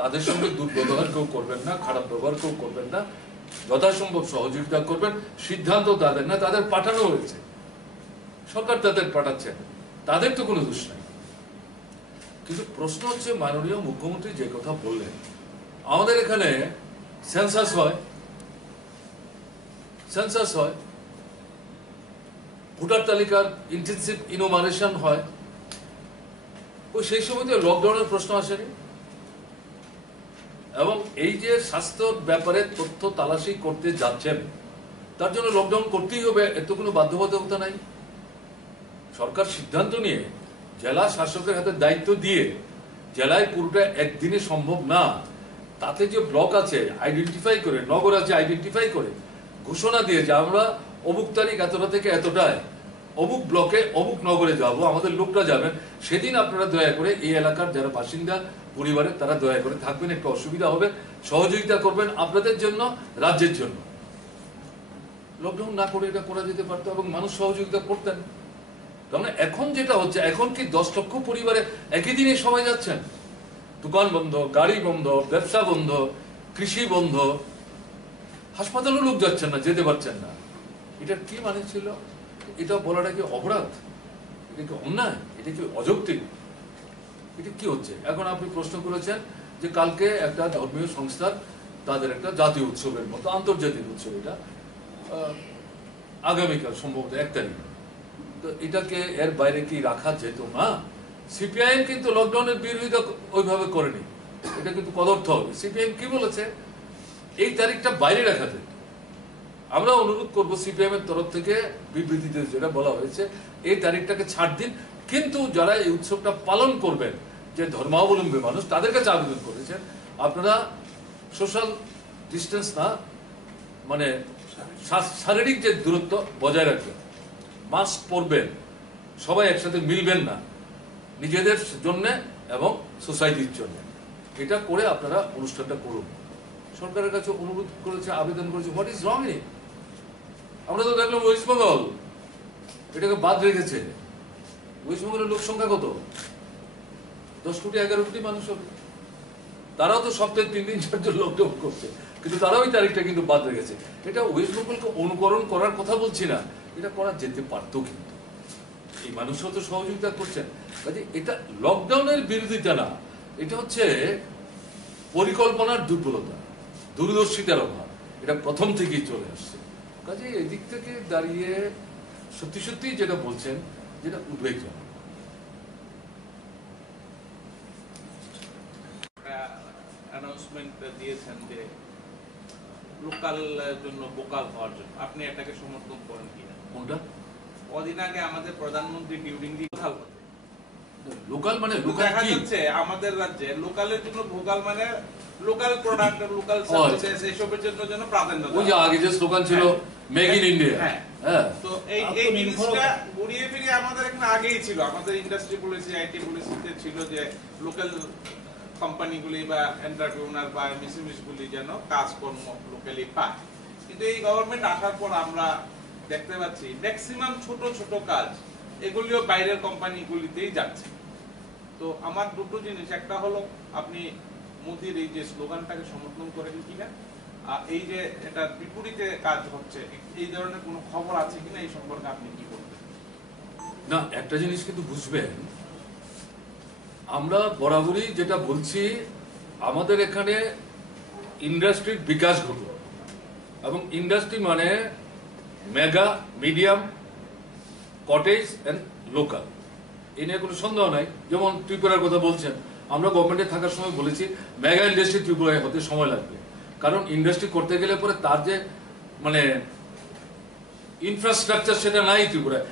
তাদের সঙ্গে দুর্ব্যবহার কেউ করবেন না, খারাপ ব্যবহার কেউ করবেন না, যথাসম্ভব সহযোগিতা করবেন। সিদ্ধান্ত তাদের না, তাদের পাঠানো হয়েছে, সরকার তাদের পাঠাচ্ছেন, তাদের তো কোনো দোষ নাই। কিন্তু প্রশ্ন হচ্ছে, মাননীয় মুখ্যমন্ত্রী যে কথা বললেন, আমাদের এখানে সেন্সাস হয়, ভোটার তালিকার ইন্টেনসিভ ইনোমারেশন হয়, ওই সেই সময় তো লকডাউনের প্রশ্ন আসেনি। এবং এই যে স্বাস্থ্যর ব্যাপারে তথ্য তালাশি করতে যাচ্ছেন, তার জন্য লকডাউন করতেই হবে, এত কোনো বাধ্যবাধকতা নাই। সরকার সিদ্ধান্ত নিয়ে জেলা শাসকের হাতে দায়িত্ব দিয়ে, জেলায় পুরোটা একদিনে সম্ভব না, তাতে যে ব্লক আছে আইডেন্টিফাই করে, নগর আছে আইডেন্টিফাই করে, ঘোষণা দিয়ে যে আমরা অমুক তারিখ এতটা থেকে এতটায় অমুক ব্লকে অমুক নগরে যাব, আমাদের লোকরা যাবেন, সেদিন আপনারা দয়া করে এই এলাকার যারা বাসিন্দা পরিবারে তারা দয়া করে থাকবেন, একটু অসুবিধা হবে, সহযোগিতা করবেন আপনাদের জন্য, রাজ্যের জন্য। লকডাউন না করে এটা করা যেতে পারতো এবং মানুষ সহযোগিতা করতেন। তাহলে এখন যেটা হচ্ছে, এখন কি 10 লক্ষ পরিবারে একই দিনে সবাই যাচ্ছেন? দোকান বন্ধ, গাড়ি বন্ধ, ব্যবসা বন্ধ, কৃষি বন্ধ, হাসপাতালেও লোক যাচ্ছেন না, যেতে পারছেন না। এটা কি মানে ছিল? এটা বলাটা কি অপরাধ? এটা কি অন্যায়? এটা কি অযৌক্তিক? এটা কি হচ্ছে? এখন আপনি প্রশ্ন করেছেন যে কালকে একটা ধর্মীয় সংস্থার তাদের একটা জাতীয় উৎসবের মতো আন্তর্জাতিক উৎসব, এটা আগামীকাল সম্ভবত 1 তারিখ। তো এটাকে এর বাইরে কি রাখা যেত না? সিপিআইএম কিন্তু লকডাউনের বিরোধিতা ওইভাবে করেনি, এটা কিন্তু কদর্থ হবে। সিপিআইএম কি বলেছে, এই তারিখটা বাইরে রাখা যেত। আমরা অনুরোধ করব সিপিআইএম এর তরফ থেকে, বিবৃতিতে যেটা বলা হয়েছে, এই তারিখটাকে ছাড় দিন, কিন্তু যারা এই উৎসবটা পালন করবেন, যে ধর্মাবলম্বী মানুষ, তাদের কাছে আবেদন করেছেন আপনারা সোশ্যাল ডিস্টেন্স না, মানে শারীরিক যে দূরত্ব বজায় রাখবেন, মাস্ক পরবেন, সবাই একসাথে মিলবেন না, নিজেদের জন্য এবং সোসাইটির জন্য। এটা করে আপনারা অনুষ্ঠানটা করুন। সরকারের কাছে অনুরোধ করেছে, আবেদন করেছে, হোয়াট ইজ রং ইন? আমরা তো দেখলাম ওয়েস্ট বেঙ্গল এটাকে বাদ রেখেছে। ওয়েস্ট বেঙ্গলের লোক সংখ্যা কত? 10 কোটি 11 কোটি মানুষ হবে। তারাও তো সপ্তাহে 3 দিন 4 দিন লকডাউন করছে, কিন্তু তারাও ওই তারিখটা কিন্তু বাদ রেখেছে। এটা ওয়েস্ট বেঙ্গলকে অনুকরণ করার কথা বলছি না, এটা করা যেতে পারতো, কিন্তু এই মানুষও তো সহযোগিতা করছেন। কাজে এটা লকডাউনের বিরোধিতা না, এটা হচ্ছে পরিকল্পনার দুর্বলতা, দূরদর্শিতার অভাব। এটা প্রথম থেকেই চলে আসছে। কাজে এদিক থেকে দাঁড়িয়ে সত্যি সত্যি যেটা বলছেন, যেটা উদ্বেগজনক। অ্যানাউন্সমেন্ট দিয়েছেন যে লোকাল জন্য ভোকাল হওয়ার জন্য, আপনি এটাকে সমর্থন করেন কিনা? কোনটা? কদিন আগে আমাদের প্রধানমন্ত্রী ডিউরিং দি লোকাল মানে লোকাল দেখা কি? যাচ্ছে আমাদের রাজ্যে লোকালের জন্য ভোকাল মানে লোকাল প্রোডাক্ট, লোকাল সার্ভিসেস এইসবের জন্য প্রাধান্য। ওই যে আগে যে স্লোগান ছিল মেক ইন ইন্ডিয়া। হ্যাঁ, তো এই জিনিসটা ঘুরিয়ে ফিরিয়ে আমাদের এখানে আগেই ছিল। আমাদের ইন্ডাস্ট্রি পলিসি, আইটি পলিসিতে ছিল যে লোকাল কোম্পানিগুলি বা এন্টারপ্রেনার বা এমএসএমইগুলি যেন কাজকর্ম লোকালি পায়। কিন্তু এই গভর্নমেন্ট আসার পর আমরা দেখতে পাচ্ছি ম্যাক্সিমাম ছোট ছোট কাজ এগুলিও বাইরের কোম্পানিগুলিতেই যাচ্ছে। তো আমার দুটো জিনিস, একটা হলো আপনি মোদির এই যে স্লোগানটাকে সমর্থন করেন কিনা, আর এই যে এটা বিপরীতে কাজ হচ্ছে, এই ধরনের কোনো খবর আছে কিনা, এই সম্পর্কে আপনি কি বলবেন? না, একটা জিনিস কিন্তু বুঝবেন, আমরা বরাবরই যেটা বলছি, আমাদের এখানে ইন্ডাস্ট্রির বিকাশ ঘটল, এবং ইন্ডাস্ট্রি মানে mega, medium, cottage and local, এ নিয়ে কোনো সন্দেহ নাই। যেমন ত্রিপুরার কথা বলছেন, আমরা গভর্নমেন্টে থাকার সময় বলেছি মেগা ইন্ডাস্ট্রি ত্রিপুরায় হতে সময় লাগবে, কারণ ইন্ডাস্ট্রি করতে গেলে পরে তার যে মানে ইনফ্রাস্ট্রাকচার সেটা নাই ত্রিপুরায়,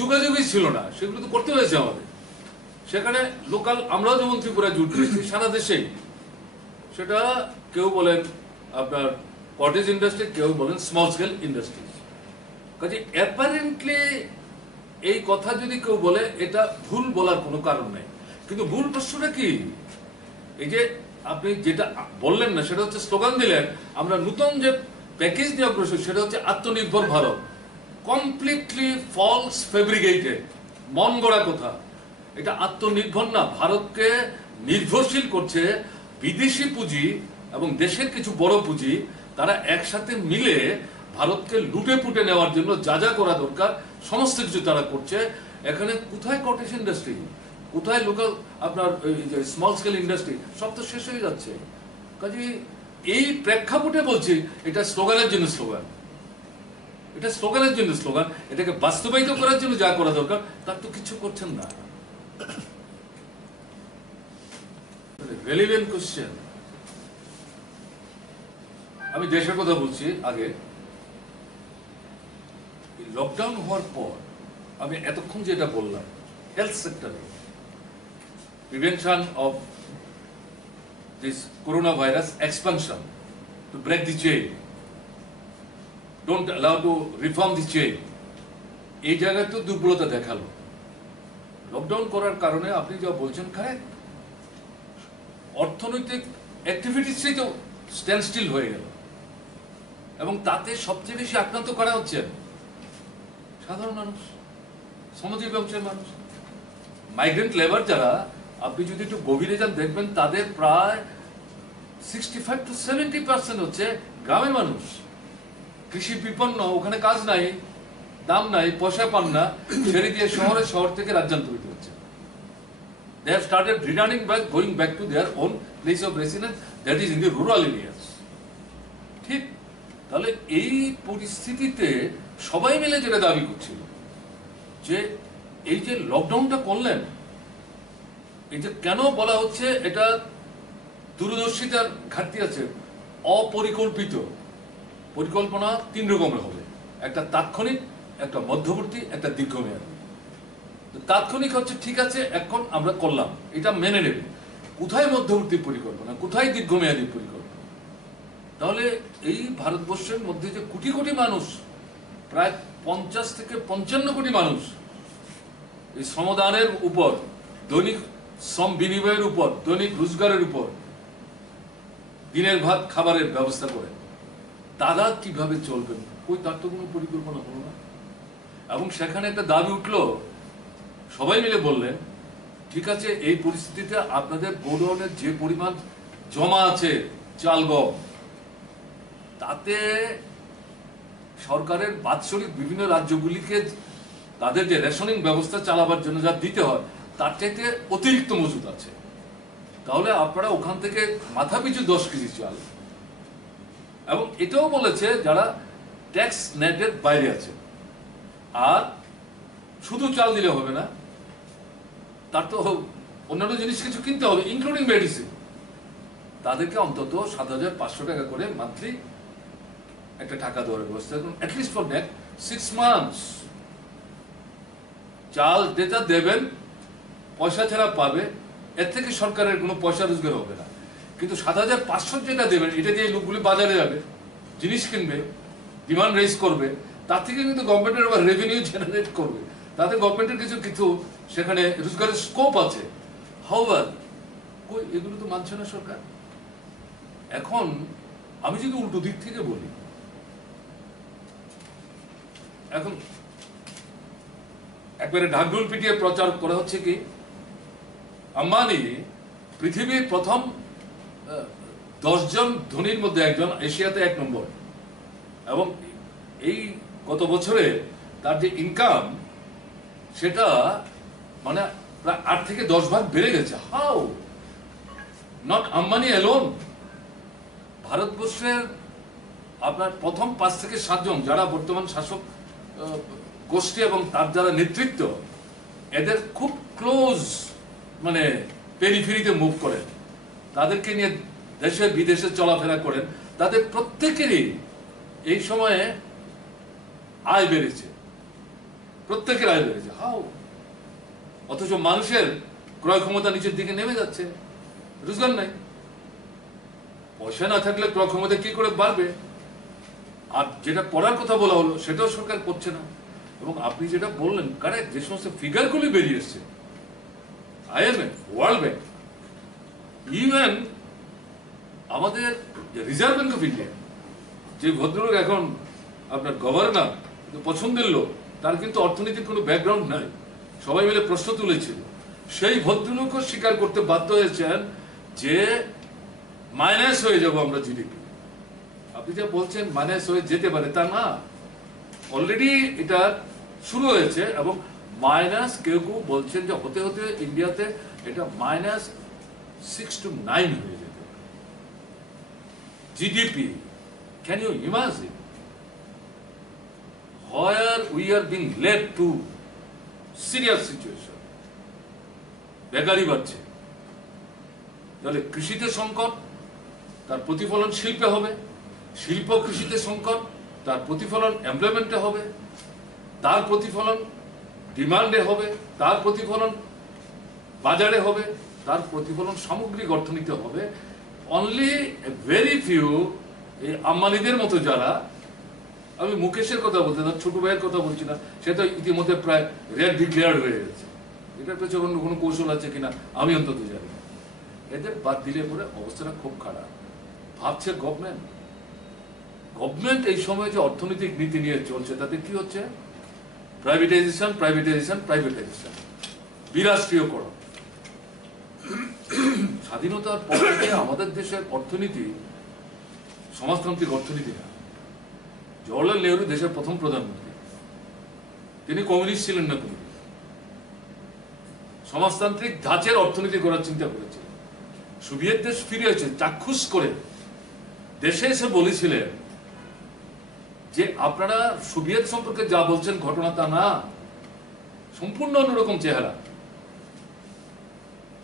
যোগাযোগই ছিল না, সেগুলো তো করতে হয়েছে আমাদের। সেখানে লোকাল, আমরাও যেমন ত্রিপুরায় জুট দিয়েছি, সারা দেশেই সেটা কেউ বলেন আপনার কটেজ ইন্ডাস্ট্রি, কেউ বলেন স্মল স্কেল ইন্ডাস্ট্রি। কাজে অ্যাপারেন্টলি এই কথা যদি কেউ বলে, এটা ভুল বলার কোনো কারণ নেই। কিন্তু ভুল প্রশ্নটা কি, এই যে আপনি যেটা বললেন না, সেটা হচ্ছে স্লোগান দিলেন আমরা নতুন যে প্যাকেজ নিয়ে অগ্রসর, সেটা হচ্ছে আত্মনির্ভর ভারত। কমপ্লিটলি ফলস, ফেব্রিকেটেড, মন গড়া কথা। এটা আত্মনির্ভর না, ভারতকে নির্ভরশীল করছে বিদেশি পুঁজি এবং দেশের কিছু বড় পুঁজি। তারা একসাথে মিলে ভারতকে লুটে পুটে নেওয়ার জন্য যা যা করা দরকার সমস্ত কিছু তারা করছে। এখানে কোথায় কটেজ ইন্ডাস্ট্রি, কোথায় লোকাল আপনার স্মল স্কেল ইন্ডাস্ট্রি, সব তো শেষ হয়ে যাচ্ছে। কাজে এই প্রেক্ষাপটে বলছি, এটা স্লোগানের জন্য স্লোগান, এটা স্লোগানের জন্য স্লোগান। এটাকে বাস্তবায়িত করার জন্য যা করা দরকার তার তো কিছু করছেন না। রেলিভেন্ট কোশ্চেন, আমি দেশের কথা বলছি। আগে লকডাউন হওয়ার পর আমি এতক্ষণ যেটা বললাম, হেলথ সেক্টরে prevention of this corona virus expansion, to break the chain, don't allow to reform the chain, এই জায়গায় তো দুর্বলতা দেখালো। লকডাউন করার কারণে আপনি যা বলছেন কারেক্ট, অর্থনৈতিক অ্যাক্টিভিটিসই তো স্ট্যান্ড স্টিল হয়ে গেল, এবং তাতে সবচেয়ে বেশি আক্রান্ত করা হচ্ছে সাধারণ মানুষ, শ্রমজীবী অংশের মানুষ। মাইগ্রেন্ট লেবার যারা, আপনি যদি একটু গভীরে যান দেখবেন তাদের প্রায় 65 to 70% হচ্ছে গ্রামের মানুষ, কৃষি বিপন্ন, ওখানে কাজ নাই, দাম নাই, পয়সা পান না, ছেড়ে দিয়ে শহর থেকে রাজ্যান্তরিত হচ্ছে। They have started returning back, going back to their own place of residence, that is in the rural areas. ঠিক, তাহলে এই পরিস্থিতিতে সবাই মিলে যেটা দাবি করছিল যে এই যে লকডাউনটা করলেন, এই যে কেন বলা হচ্ছে এটা দূরদর্শিতার ঘাটতি আছে, অপরিকল্পিত। পরিকল্পনা 3 রকমের হবে, একটা তাৎক্ষণিক, একটা মধ্যবর্তী, একটা দীর্ঘমেয়াদী। তাৎক্ষণিক হচ্ছে ঠিক আছে, এখন আমরা করলাম, এটা মেনে নেবে। কোথায় মধ্যবর্তী পরিকল্পনা, কোথায় দীর্ঘমেয়াদী পরিকল্পনা? তাহলে এই ভারতবর্ষের মধ্যে যে কোটি কোটি মানুষ, প্রায় 50 থেকে 55 কোটি মানুষ এই শ্রমদানের উপর দৈনিক শ্রম বিনিময়ের উপর, দৈনিক রোজগারের উপর দিনের ভাত খাবারের ব্যবস্থা করেন, তারা কিভাবে চলবেন? ওই তার তো কোনো পরিকল্পনা হলো না। এবং সেখানে একটা দাবি উঠলো, সবাই মিলে বললেন ঠিক আছে, এই পরিস্থিতিতে আপনাদের গোডাউনের যে পরিমাণ জমা আছে চাল গম, তাতে সরকারের বাৎসরিক বিভিন্ন রাজ্যগুলিকে তাদের যে রেশনিং ব্যবস্থা চালাবার জন্য যা দিতে হয় তার চাইতে অতিরিক্ত মজুদ আছে। তাহলে আপনারা ওখান থেকে মাথা পিছু 10 কেজি চাল, এবং এটাও বলেছে যারা ট্যাক্স নেটের বাইরে আছে, আর শুধু চাল দিলে হবে না, তার তো অন্যান্য জিনিস কিছু কিনতে হবে, ইনক্লুডিং মেডিসিন। তাদেরকে অন্তত 7,500 টাকা করে মান্থলি একটা টাকা দেওয়ার ব্যবস্থা করুন, অ্যাটলিস্ট ফর নেক্সট 6 মান্থস। চাল যেটা দেবেন পয়সা ছাড়া পাবে, এর থেকে সরকারের কোনো পয়সা রোজগার হবে না। কিন্তু 7,500 যেটা দেবেন, এটা দিয়ে লোকগুলি বাজারে যাবে, জিনিস কিনবে, ডিমান্ড রেজ করবে, তার থেকে কিন্তু গভর্নমেন্টের আবার রেভিনিউ জেনারেট করবে, তাতে গভর্নমেন্টের কিছু কিছু সেখানে রোজগারের স্কোপ আছে। হাউএভার এগুলো তো মানছে না সরকার। এখন আমি যদি উল্টো দিক থেকে বলি, এখন একবারে ঢাকঢোল পিটিয়ে প্রচার করা হচ্ছে কি আম্বানি পৃথিবীর প্রথম 10 জন ধনীর মধ্যে একজন, এশিয়াতে 1 নম্বর, এবং এই গত বছরে তার যে ইনকাম সেটা মানে প্রায় 8 থেকে 10 ভাগ বেড়ে গেছে। হাউ নট আম্বানি অ্যালোন, ভারতবর্ষের আপনার প্রথম 5 থেকে 7 জন যারা বর্তমান শাসক গোষ্ঠী এবং তার যারা নেতৃত্ব, এদের খুব ক্লোজ মানে পেরিফেরিতে মুভ করেন, তাদেরকে নিয়ে দেশে বিদেশে চলাফেরা করেন, তাদের প্রত্যেকেরই এই সময়ে আয় বেড়েছে, প্রত্যেকের আয় বেড়েছে। হাউ, অথচ মানুষের ক্রয় ক্ষমতা নিচের দিকে নেমে যাচ্ছে, রোজগার নাই, পয়সা না থাকলে ক্রয় ক্ষমতা কি করে বাড়বে? আর যেটা পড়ার কথা বলা হলো সেটাও সরকার করছে না। এবং আপনি যেটা বললেন কারেক্ট, যে সমস্ত ফিগারগুলি বেরিয়ে এসছে, IMF, ওয়ার্ল্ড ব্যাংক, ইভেন আমাদের রিজার্ভ ব্যাংক অফ ইন্ডিয়া, যে ভদ্রলোক এখন আপনার গভর্নর, পছন্দের লোক, তার কিন্তু অর্থনীতির কোনো ব্যাকগ্রাউন্ড নাই, সবাই মিলে প্রশ্ন তুলেছিল, সেই ভদ্রলোকও স্বীকার করতে বাধ্য হয়েছেন যে মাইনাস হয়ে যাব আমরা জিডিপি। আপনি যা বলছেন মাইনাস হয়ে যেতে পারে, তা না, অলরেডি এটা শুরু হয়েছে, এবং মাইনাস কেউ কেউ বলছেন যে হতে হতে ইন্ডিয়াতে এটা -6 to 9 হয়ে যেতে পারে GDP. Can you imagine where we are being led to serious situation? বেকারি বাড়ছে, তাহলে কৃষিতে সংকট, তার প্রতিফলন শিল্পে হবে, শিল্প কৃষিতে সংকট, তার প্রতিফলন এমপ্লয়মেন্টে হবে, তার প্রতিফলন ডিমান্ডে হবে, তার প্রতিফলন বাজারে হবে, তার প্রতিফলন সামগ্রিক অর্থনীতিতে হবে। অনলি ভেরি ফিউ, এই আম্বানিদের মতো যারা, আমি মুকেশের কথা বলতে না, ছোট ভাইয়ের কথা বলছি না, সে তো ইতিমধ্যে প্রায় রেড ডিক্লেয়ার্ড হয়ে গেছে, এটার পেছনে কোনো কৌশল আছে কিনা আমি অন্তত জানি না। এদের বাদ দিলে পরে অবস্থাটা খুব খারাপ। ভাবছে গভর্নমেন্ট এই সময় যে অর্থনৈতিক নীতি নিয়ে চলছে, তাতে কি হচ্ছে? প্রাইভেটাইজেশন, প্রাইভেটাইজেশন, প্রাইভেটাইজেশন, বিরাষ্ট্রীয়করণ। স্বাধীনতার পর থেকে আমাদের দেশের অর্থনীতি সমাজতান্ত্রিক অর্থনীতি না। জওহরলাল নেহরু দেশের প্রথম প্রধানমন্ত্রী, তিনি কমিউনিস্ট ছিলেন না, তিনি সমাজতান্ত্রিক ধাঁচের অর্থনীতি করার চিন্তা করেছিলেন। সোভিয়েত দেশ ফিরে এসে চাক্ষুষ করে দেশে এসে বলেছিলেন যে আপনারা সোভিয়েত সম্পর্কে যা বলছেন ঘটনা তা না, সম্পূর্ণ অন্যরকম চেহারা।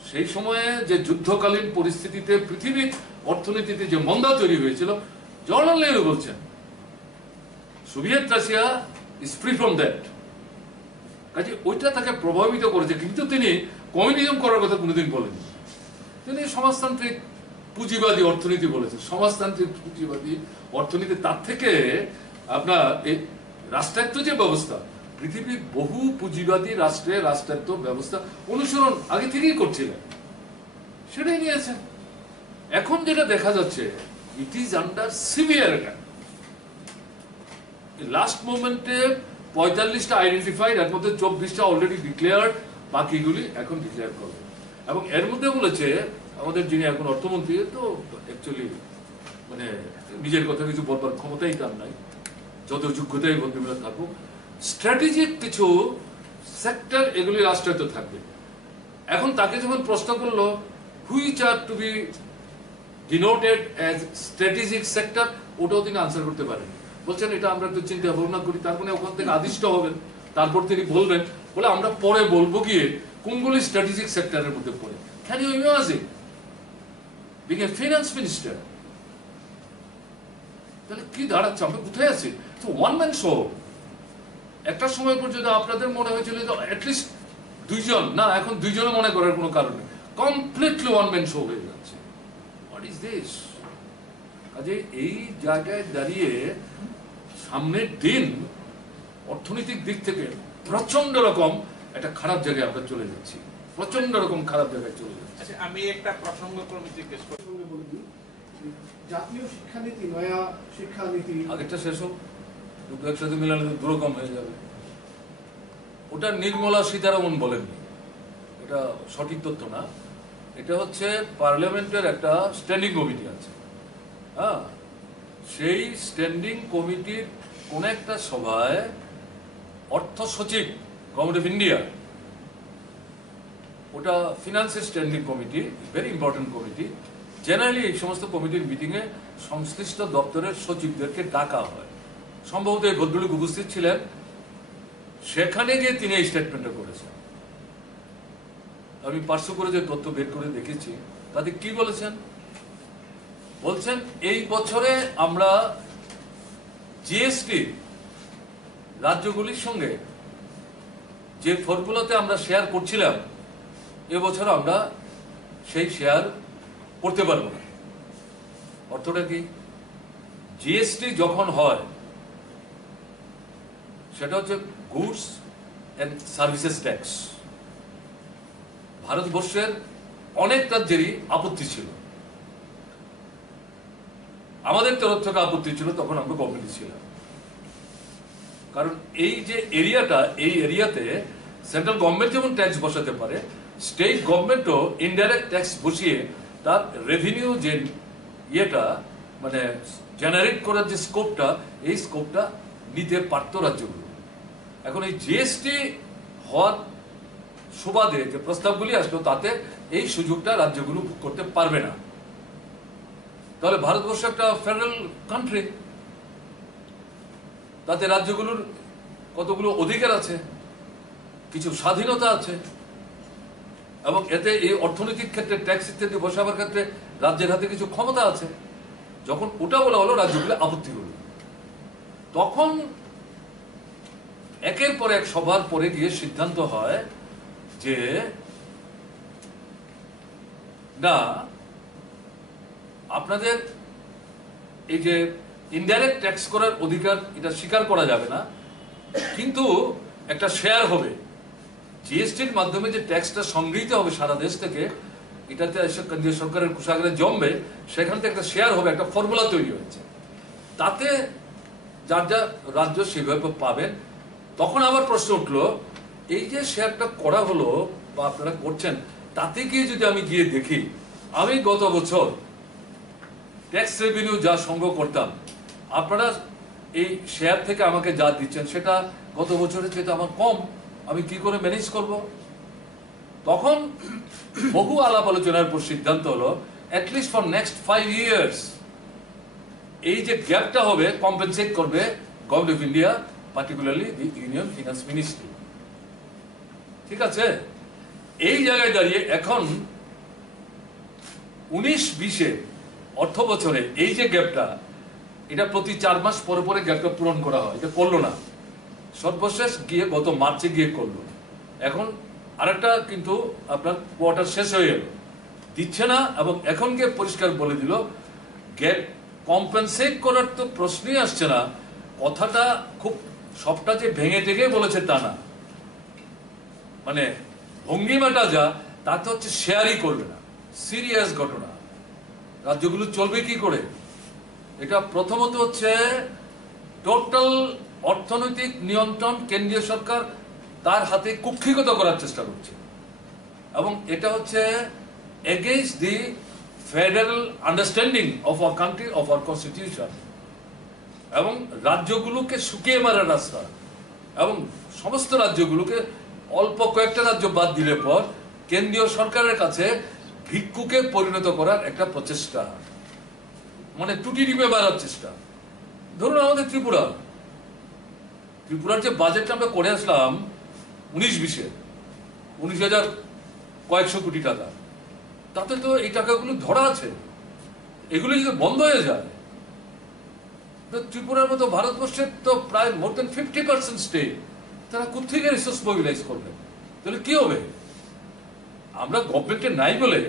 সেই সময়ে যে যুদ্ধকালীন পরিস্থিতিতে পৃথিবীর অর্থনীতিতে যে মন্দা তৈরি হয়েছিল, জওহরলাল নেহরু বলছেন Soviet Russia is free from that. কাজে ওইটা তাকে প্রভাবিত করেছে, কিন্তু তিনি কমিউনিজম করার কথা কোনোদিন বলেননি। তিনি সমাজতান্ত্রিক পুঁজিবাদী অর্থনীতি বলেছেন, সমাজতান্ত্রিক পুঁজিবাদী অর্থনীতি। তার থেকে আপনার এই রাষ্ট্রায়ত্ত যে ব্যবস্থা, পৃথিবীর বহু পুঁজিবাদী রাষ্ট্রায়ত্ত ব্যবস্থা অনুসরণ আগে থেকেই করছিলেন, সেটাই নিয়েছেন। এখন যেটা দেখা যাচ্ছে, it is under severe attack. Last মোমেন্টে 45টা আইডেন্টিফাইড, এর মধ্যে 24টা অলরেডি ডিক্লেয়ার্ড, বাকিগুলি এখন ডিক্লেয়ার করবে। এবং এর মধ্যে বলেছে আমাদের যিনি এখন অর্থমন্ত্রী, তো অ্যাকচুয়ালি মানে নিজের কথা কিছু বলবার ক্ষমতাই তার নাই, যত যোগ্যতাই ভদ্রমহিলা থাকুক, স্ট্র্যাটেজিক কিছু সেক্টর এগুলি রাষ্ট্রায়ত্ত থাকবে। এখন তাকে যখন প্রশ্ন করলো which are to be denoted as strategic sector, ওটাও তিনি আনসার করতে পারেন। বলছেন এটা আমরা একটু চিন্তা ভাবনা করি, তার মানে ওখান থেকে আদিষ্ট হবেন, তারপর তিনি বলবেন, বলে আমরা পরে বলবো গিয়ে কোনগুলি স্ট্র্যাটেজিক সেক্টরের মধ্যে পড়ে। Can you imagine being a finance minister? তাহলে কি দাঁড়াচ্ছে, আমরা কোথায় আছি? তো ওয়ান ম্যান শো। একটা সময় পর্যন্ত আপনাদের মনে হয়েছিল যে অ্যাটলিস্ট দুইজন, না এখন দুইজনে মনে করার কোনো কারণ নেই, কমপ্লিটলি ওয়ান ম্যান শো হয়ে যাচ্ছে। What is this? কাজে এই জায়গায় দাঁড়িয়ে সামনের দিন অর্থনৈতিক দিক থেকে প্রচন্ড রকম একটা খারাপ জায়গায় আমরা চলে যাচ্ছি, প্রচন্ড রকম খারাপ জায়গায় চলে যাচ্ছি। আচ্ছা, আমি একটা প্রসঙ্গক্রমে জিজ্ঞেস করব, জাতীয় শিক্ষানীতি, নয়া শিক্ষানীতি, আগেরটা শেষ হোক, দুটো একসাথে মিলালে দুরকম হয়ে যাবে। ওটা নির্মলা সীতারামন বলেননি, এটা সঠিক তথ্য না। এটা হচ্ছে পার্লামেন্টের একটা স্ট্যান্ডিং কমিটি আছে, হ্যাঁ, সেই স্ট্যান্ডিং কমিটির কোন একটা সভায় অর্থ সচিব গভর্নমেন্ট অফ ইন্ডিয়া, ওটা ফিনান্সের standing committee, very important committee, generally এই সমস্ত কমিটির মিটিংয়ে সংশ্লিষ্ট দপ্তরের সচিবদেরকে ডাকা হয়। সম্ভবত এই ভদ্রলোক উপস্থিত ছিলেন, সেখানে গিয়ে তিনি এই স্টেটমেন্টটা করেছেন। আমি পার্শ্ব করে যে তথ্য বের করে দেখেছি তাতে কি বলেছেন, বলছেন এই বছরে আমরা জিএসটি রাজ্যগুলির সঙ্গে যে ফর্মুলাতে আমরা শেয়ার করছিলাম, এবছর আমরা সেই শেয়ার করতে পারবো না। অর্থটা কি? জিএসটি যখন হয় সেটা হচ্ছে গুডস এন্ড সার্ভিসেস ট্যাক্স। ভারতবর্ষের অনেক রাজ্যেরই আপত্তি ছিল, আমাদের তরফ থেকে আপত্তি ছিল, তখন আমরা গভর্নমেন্টে ছিলাম। কারণ এই যে এরিয়াটা, এই এরিয়াতে সেন্ট্রাল গভর্নমেন্ট যেমন ট্যাক্স বসাতে পারে, স্টেট গভর্নমেন্টও ইনডাইরেক্ট ট্যাক্স বসিয়ে তার রেভিনিউ যে ইয়েটা মানে জেনারেট করার যে স্কোপটা, এই স্কোপটা নিতে পারত রাজ্যগুলো। এখন এই জিএসটি হওয়ার সুবাদে যে প্রস্তাবগুলি আসলো, তাতে এই সুযোগটা রাজ্যগুলো ভোগ করতে পারবে না। তাহলে ভারতবর্ষ একটা ফেডারেল কান্ট্রি, তাতে রাজ্যগুলোর কতগুলো অধিকার আছে, কিছু স্বাধীনতা আছে, এবং এতে এই অর্থনৈতিক ক্ষেত্রে ট্যাক্স ইত্যাদি বসাবার ক্ষেত্রে রাজ্যের হাতে কিছু ক্ষমতা আছে। যখন ওটা বলা হলো, রাজ্যগুলো আপত্তি করল। তখন একের পর এক সবার পরে গিয়ে সিদ্ধান্ত হয় যে না, আপনাদের এই যে ইনডাইরেক্ট ট্যাক্স করার অধিকার, এটা স্বীকার করা যাবে না, কিন্তু একটা শেয়ার হবে। জিএসটির মাধ্যমে যে ট্যাক্সটা সংগৃহীত হবে সারা দেশ থেকে, এটাতে এসে কেন্দ্রীয় সরকারের কোষাগারে জমবে, সেখান থেকে একটা শেয়ার হবে, একটা ফর্মুলা তৈরি হয়েছে, তাতে যার যা রাজ্য সেভাবে পাবেন। তখন আবার প্রশ্ন উঠলো, এই যে শেয়ারটা করা হলো বা আপনারা করছেন, তাতে গিয়ে যদি আমি গিয়ে দেখি, আমি গত বছর ট্যাক্স রেভিনিউ যা সংগ্রহ করতাম, আপনারা এই শেয়ার থেকে আমাকে যা দিচ্ছেন সেটা গত বছরের চেয়ে আমার কম, আমি কি করে ম্যানেজ করব? তখন বহু আলাপ আলোচনার পর সিদ্ধান্ত হলো, অ্যাটলিস্ট ফর নেক্সট 5 years এই যে গ্যাপটা হবে কম্পেনসেট করবে government of India, particularly the union finance ministry. ঠিক আছে? এই জায়গায় দাঁড়িয়ে এখন 19-20 অর্থ বছরে এই যে গ্যাপটা, এটা প্রতি 4 মাস পরে পরে গ্যাপটা পূরণ করা হয়, এটা করলো না। সর্বশেষ গিয়ে গত মার্চে গিয়ে করলো। এখন আরেকটা কিন্তু আপনার কোয়ার্টার শেষ হয়ে গেল, দিচ্ছে না, এবং এখন গিয়ে পরিষ্কার বলে দিল গ্যাপ কম্পেনসেট করার তো প্রশ্নই আসছে না। কথাটা খুব সবটা যে ভেঙে টেঙে বলেছে তা না, মানে ভঙ্গিমাটা যা তাতে হচ্ছে শেয়ারই করবে না। সিরিয়াস ঘটনা, রাজ্যগুলো চলবে কি করে? এটা প্রথমত হচ্ছে টোটাল অর্থনৈতিক নিয়ন্ত্রণ কেন্দ্রীয় সরকার তার হাতে কুক্ষিগত করার চেষ্টা করছে, এবং এটা হচ্ছে against the federal understanding of our country, of our constitution, এবং রাজ্যগুলোকে শুকিয়ে মারার রাস্তা, এবং সমস্ত রাজ্যগুলোকে অল্প কয়েকটা রাজ্য বাদ দিলে পর কেন্দ্রীয় সরকারের কাছে ভিক্ষুকে পরিণত করার একটা প্রচেষ্টা, মানে টুটি টিপে মারার চেষ্টা। ধরুন আমাদের ত্রিপুরার যে বাজেটটা আমরা করে আসলাম 19-20-এর 19,000 কয়েকশো কোটি টাকা, তাতে তো এই টাকাগুলো ধরা আছে। এগুলো যদি বন্ধ হয়ে যায়, তো ত্রিপুরার মতো ভারতবর্ষের তো প্রায় মোর দেন 50% স্টেট, তারা কোথেকে রিসোর্স মোবিলাইজ করবে? তাহলে কি হবে? আমরা গভর্নমেন্টে নাই বলে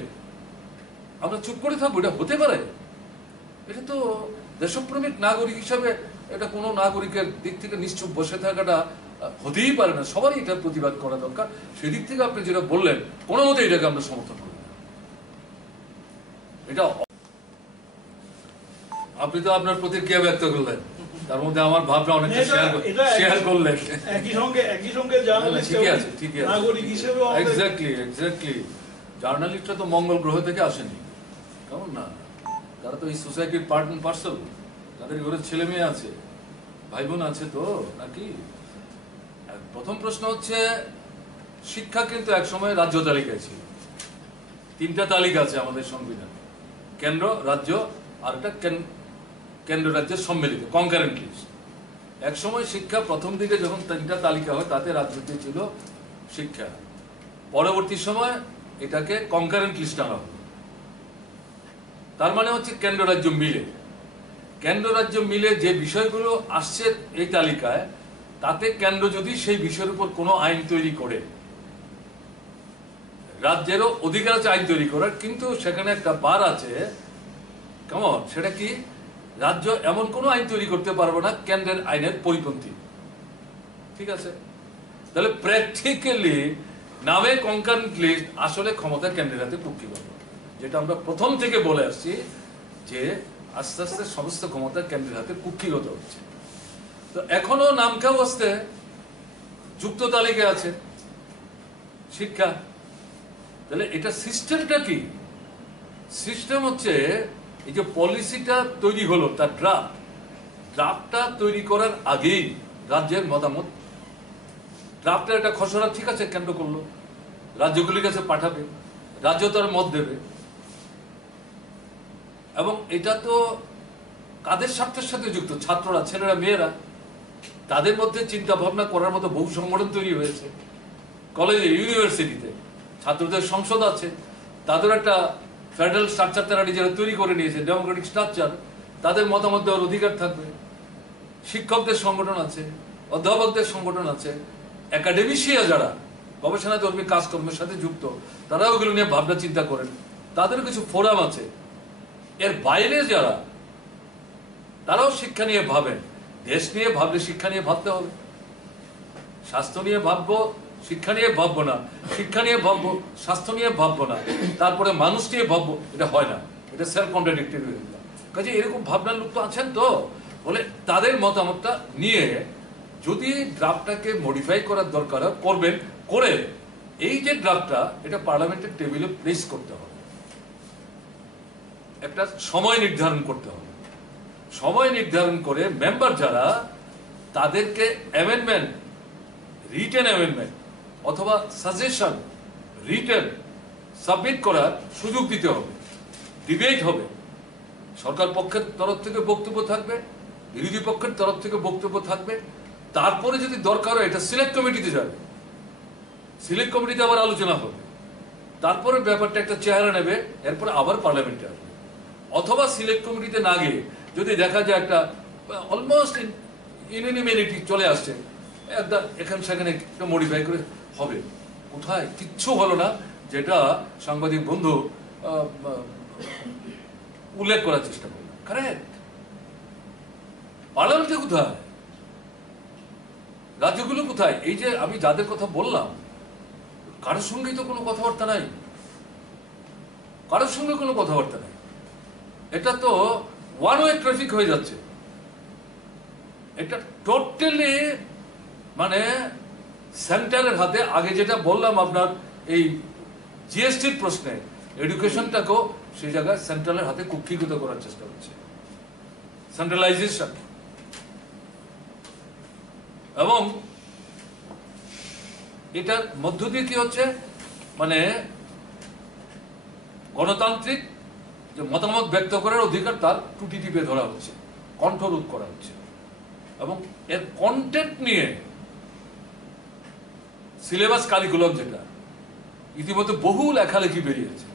আমরা চুপ করে থাকবো? এটা হতে পারে? এটা তো দেশপ্রেমিক নাগরিক হিসাবে এটা কোনো নাগরিকের দিক থেকে নিশ্চুপ বসে থাকাটা হতেই পারে না। সবারই এটা প্রতিবাদ করা দরকার। সেদিক থেকে আপনি যেটা বললেন, কোনো মতে এটাকে আমরা সমর্থন করি না। এটা আপনি তো আপনার প্রতিক্রিয়া ব্যক্ত করলেন, তার মধ্যে আমার ভাবনা অনেকটা শেয়ার করলেন। একই সঙ্গে নাগরিক হিসেবে এক্স্যাক্টলি জার্নালিস্টরা তো মঙ্গল গ্রহ থেকে আসেনি, কেমন না? তারা তো এই সোসাইটির পার্ট এন্ড পার্সেল। তাদের ঘরে ছেলে মেয়ে আছে, ভাই বোন আছে তো নাকি? প্রথম প্রশ্ন হচ্ছে, শিক্ষা কিন্তু একসময় রাজ্য তালিকায় ছিল। 3টা তালিকা আছে আমাদের সংবিধানে, কেন্দ্র, রাজ্য, আর একটা কেন্দ্র রাজ্যের সম্মিলিত কনকারেন্ট লিস্ট। একসময় শিক্ষা প্রথম দিকে যখন 3টা তালিকা হয়, তাতে রাজ্যতে ছিল শিক্ষা। পরবর্তী সময় এটাকে কনকারেন্ট লিস্ট আনা হলো। তার মানে হচ্ছে কেন্দ্র রাজ্য মিলে যে বিষয়গুলো আসছে এই তালিকায়, তাতে কেন্দ্র যদি সেই বিষয়ের উপর কোনো আইন তৈরি করে, রাজ্যেরও অধিকার আছে আইন তৈরি করার, কিন্তু সেখানে একটা বার আছে। কেমন? সেটা কি? রাজ্য এমন কোনো আইন তৈরি করতে পারবে না কেন্দ্রের আইনের পরিপন্থী। ঠিক আছে? তাহলে প্র্যাকটিক্যালি নামে কনকারেন্ট লিস্ট, আসলে ক্ষমতা কেন্দ্রের হাতে কুক্ষিগত। যেটা আমরা প্রথম থেকে বলে আসছি যে আস্তে আস্তে সমস্ত ক্ষমতা কেন্দ্রের হাতে কুক্ষিগত হচ্ছে। তো এখনো নামকা অবস্থায় যুক্ত তালিকায় আছে শিক্ষা। তাহলে এটা সিস্টেমটা কি? সিস্টেম হচ্ছে এই যে পলিসিটা তৈরি হলো, তার ড্রাফটটা তৈরি করার আগেই রাজ্যের মতামত, ড্রাফটের একটা খসড়া ঠিক আছে কেন্দ্র করলো, রাজ্যগুলির কাছে পাঠাবে, রাজ্য তার মত দেবে। এবং এটা তো কাদের স্বার্থের সাথে যুক্ত? ছাত্ররা, ছেলেরা, মেয়েরা, তাদের মধ্যে চিন্তা ভাবনা করার মতো বহু সংগঠন তৈরি হয়েছে। কলেজে, ইউনিভার্সিটিতে ছাত্রদের সংসদ আছে, তাদের একটা ফেডারেল স্ট্রাকচার তারা নিজেরা তৈরি করে নিয়েছে, ডেমোক্রেটিক স্ট্রাকচার। তাদের মতামত দেওয়ার অধিকার থাকবে। শিক্ষকদের সংগঠন আছে, অধ্যাপকদের সংগঠন আছে, একাডেমিশিয়া যারা গবেষণাধর্মী কাজকর্মের সাথে যুক্ত, তারাও ওগুলো নিয়ে ভাবনা চিন্তা করেন, তাদেরও কিছু ফোরাম আছে। এর বাইরে যারা, তারাও শিক্ষা নিয়ে ভাবেন। দেশ নিয়ে ভাবলে শিক্ষা নিয়ে ভাবতে হবে। স্বাস্থ্য নিয়ে ভাববো, শিক্ষা নিয়ে ভাববো না, শিক্ষা নিয়ে ভাববো, স্বাস্থ্য নিয়ে ভাববো না, তারপরে মানুষ নিয়ে ভাববো, এটা হয় না। এটা সেলফ কন্ট্রাডিক্টরি হয়ে গেল। কাজে এরকম ভাবনার লোক তো আছেন। তো বলে তাদের মতামতটা নিয়ে যদি ড্রাফটটাকে মডিফাই করার দরকার হয় করবেন, করে এই যে ড্রাফটটা, এটা পার্লামেন্টের টেবিলে প্লেস করতে হবে। একটা সময় নির্ধারণ করতে হবে। সময় নির্ধারণ করে মেম্বার যারা, তাদেরকে অ্যামেন্ডমেন্ট, রিটেন অ্যামেন্ডমেন্ট অথবা সাজেশন রিটেন সাবমিট করার সুযোগ দিতে হবে। ডিবেট হবে, সরকার পক্ষের তরফ থেকে বক্তব্য থাকবে, বিরোধী পক্ষের তরফ থেকে বক্তব্য থাকবে। তারপরে যদি দরকার হয় এটা সিলেক্ট কমিটিতে যাবে, সিলেক্ট কমিটিতে আবার আলোচনা হবে, তারপরে ব্যাপারটা একটা চেহারা নেবে, এরপরে আবার পার্লামেন্টে আসবে। অথবা সিলেক্ট কমিটিতে না গিয়ে যদি দেখা যায় একটা অলমোস্ট ইউনিমিনিটি চলে আসছে, এখানে সেখানে মডিফাই করে হবে। কোথায়? কিচ্ছু হলো না, যেটা সাংবাদিক বন্ধু উল্লেখ করার চেষ্টা করল। কারেক্ট। পার্লামেন্টে কোথায়? রাজ্যগুলো কোথায়? এই যে আমি যাদের কথা বললাম, কারোর সঙ্গেই তো কোনো কথাবার্তা নাই, কারোর সঙ্গে কোনো কথাবার্তা নাই। এটা তো ওয়ান ওয়ে ট্রাফিক হয়ে যাচ্ছে। এটা টোটালি মানে সেন্টারের হাতে। আগে যেটা বললাম আপনার এই জিএসটির প্রশ্নে, এডুকেশনটাকেও সেই জায়গায় সেন্ট্রালের হাতে কুক্ষিগত করার চেষ্টা হচ্ছে, সেন্ট্রালাইজেশন। এবং এটার মধ্য দিয়ে কি হচ্ছে, মানে গণতান্ত্রিক যে মতামত ব্যক্ত করার অধিকার তার টুটি টিপে ধরা হচ্ছে, কণ্ঠরোধ করা হচ্ছে। এবং এর কন্টেন্ট নিয়ে সিলেবাস কারিকুলাম যেটা ইতিমধ্যে বহু লেখালেখি বেরিয়েছে,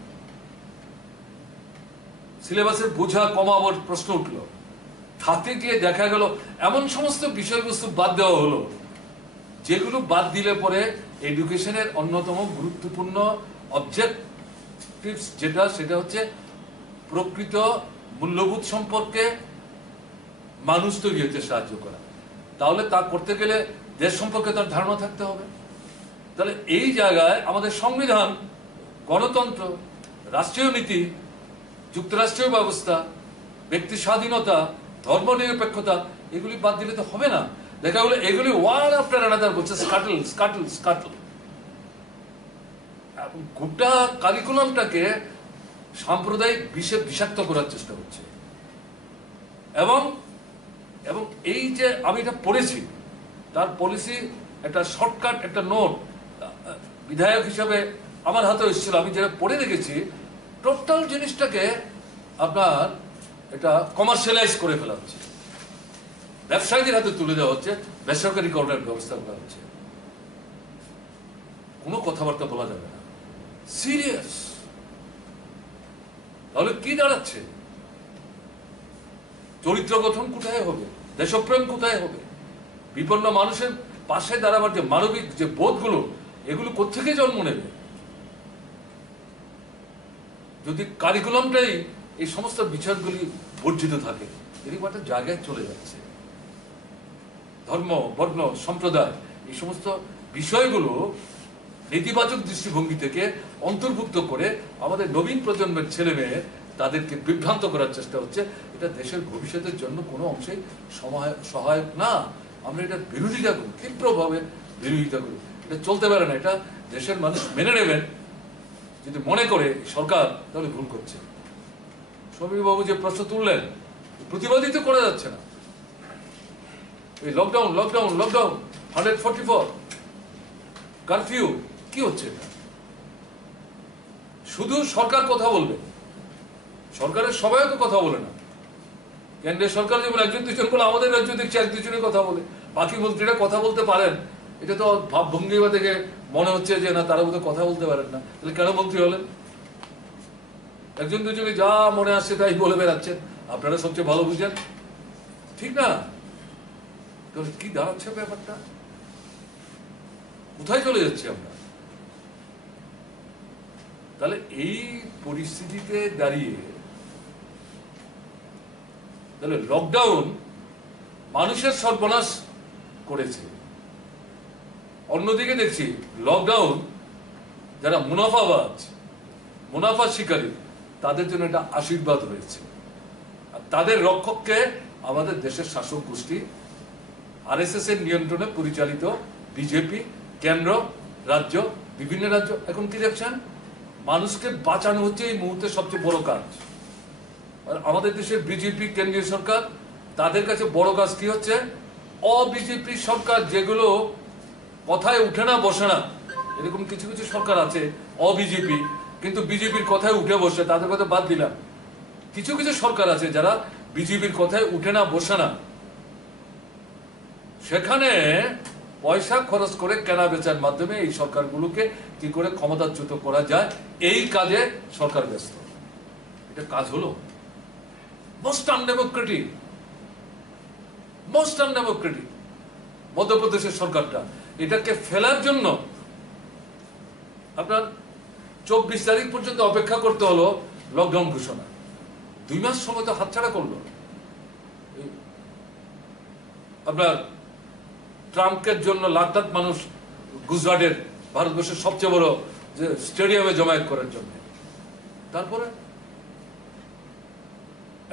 সিলেবাসের বোঝা কমাবার প্রশ্ন উঠল, হাতে গিয়ে দেখা গেল এমন সমস্ত বিষয়বস্তু বাদ দেওয়া হলো যেগুলো বাদ দিলে পরে এডুকেশনের অন্যতম গুরুত্বপূর্ণ অবজেক্টিভস যেটা, সেটা হচ্ছে প্রকৃত মূল্যবোধ সম্পর্কে মানুষ তৈরি হতে সাহায্য করা। তাহলে তা করতে গেলে দেশ সম্পর্কে তার ধারণা থাকতে হবে। তাহলে এই জায়গায় আমাদের সংবিধান, গণতন্ত্র, রাষ্ট্রীয় নীতি, যুক্তরাষ্ট্রীয় ব্যবস্থা, ব্যক্তি স্বাধীনতা, ধর্মনিরপেক্ষতা, এগুলি বাদ দিলে তো হবে না। দেখা গেলো এগুলি ওয়ান আফটার অ্যানাদার বলছে স্কাটল স্কাটল স্কাটল। গোটা কারিকুলামটাকে সাম্প্রদায়িক বিষে বিষাক্ত করার চেষ্টা হচ্ছে। এবং এবং এই যে আমি এটা পড়েছি, তার পলিসি একটা শর্টকাট একটা নোট বিধায়ক হিসাবে আমার হাতে এসেছিল, আমি যেটা পড়ে রেখেছি, টোটাল জিনিসটাকে আপনার এটা কমার্শিয়ালাইজ করে ফেলা হচ্ছে, ব্যবসায়ীদের হাতে তুলে দেওয়া হচ্ছে, বেসরকারি করার ব্যবস্থা করা হচ্ছে। কোনো কথাবার্তা বলা যাবে না, সিরিয়াস। তাহলে কি দাঁড়াচ্ছে? চরিত্র গঠন কোথায় হবে? দেশপ্রেম কোথায় হবে? বিপন্ন মানুষের পাশে দাঁড়াবার যে মানবিক যে বোধগুলো, এগুলো কোত্থেকে জন্ম নেবে? যদি কারিকুলামটাই এই সমস্ত বিষয়গুলি বর্জিত থাকে, এরকম একটা জায়গায় চলে যাচ্ছে। ধর্ম, বর্ণ, সম্প্রদায়, এই সমস্ত বিষয়গুলো নেতিবাচক দৃষ্টিভঙ্গি থেকে অন্তর্ভুক্ত করে আমাদের নবীন প্রজন্মের ছেলে মেয়ে তাদেরকে বিভ্রান্ত করার চেষ্টা হচ্ছে। এটা দেশের ভবিষ্যতের জন্য কোনো অংশেই সহায়ক না। আমরা এটার বিরোধিতা করি, তীব্রভাবে বিরোধিতা করি। এটা চলতে পারে না। এটা দেশের মানুষ মেনে নেবেন যদি মনে করে সরকার, তাহলে ভুল করছে। সমীরবাবু যে প্রশ্ন তুললেন, প্রতিবাদই তো করা যাচ্ছে না। এই লকডাউন লকডাউন লকডাউন 144 কারফিউ, কি হচ্ছে? শুধু সরকার কথা বলবে, সরকারের সবাই তো কথা বলে না। কেন্দ্রের সরকার যেমন একজন দুজন বলে, আমাদের রাজ্য দেখছি এক দুজনে কথা বলে, বাকি মন্ত্রীরা কথা বলতে পারেন। এটা তো ভাবভঙ্গিমা থেকে মনে হচ্ছে যে না, তারা বোধহয় কথা বলতে পারেন না। তাহলে কেন মন্ত্রী হলেন? একজন দুজনে যা মনে আসছে তাই বলে বেড়াচ্ছেন, আপনারা সবচেয়ে ভালো বুঝেন, ঠিক না? তাহলে কি দাঁড়াচ্ছে ব্যাপারটা? কোথায় চলে যাচ্ছি আমরা? তাহলে এই পরিস্থিতিতে দাঁড়িয়ে তাহলে লকডাউন মানুষের সর্বনাশ করেছে। অন্যদিকে দেখছি লকডাউন যারা মুনাফাবাজ, মুনাফা শিকারী, তাদের জন্য এটা আশীর্বাদ হয়েছে। আর তাদের রক্ষককে আমাদের দেশের শাসক গোষ্ঠী, আরএসএস এর নিয়ন্ত্রণে পরিচালিত বিজেপি, কেন্দ্র, রাজ্য, বিভিন্ন রাজ্য। এখন কি দেখছেন? মানুষকে বাঁচানো হচ্ছে এই মুহূর্তে সবচেয়ে বড় কাজ। আর আমাদের দেশের বিজেপি কেন্দ্রীয় সরকার, তাদের কাছে বড় কাজ কি হচ্ছে? অবিজেপি সরকার যেগুলো কথায় উঠে না বসে না, এরকম কিছু কিছু সরকার আছে অবিজেপি, কিন্তু বিজেপির কথায় উঠে বসে, তাদের কথা বাদ দিলাম। কিছু কিছু সরকার আছে যারা বিজেপির কথায় উঠে না বসে না, সেখানে পয়সা খরচ করে কেনা বেচার মাধ্যমে এই সরকারগুলোকে কি করে ক্ষমতাচ্যুত করা যায়, এই কাজে সরকার ব্যস্ত। এটা কাজ হলো মোস্ট আনডেমোক্রেটিক, মোস্ট আনডেমোক্রেটিক মধ্যপ্রদেশের সরকারটা। এটাকে ফেলার জন্য আপনার 24 তারিখ পর্যন্ত অপেক্ষা করতে হলো লকডাউন ঘোষণা। 2 মাস সময় তো হাতছাড়া করলো। আপনার ট্রাম্পের জন্য লাখ লাখ মানুষ গুজরাটের ভারতবর্ষের সবচেয়ে বড় যে স্টেডিয়ামে জমায়েত করার জন্য। তারপরে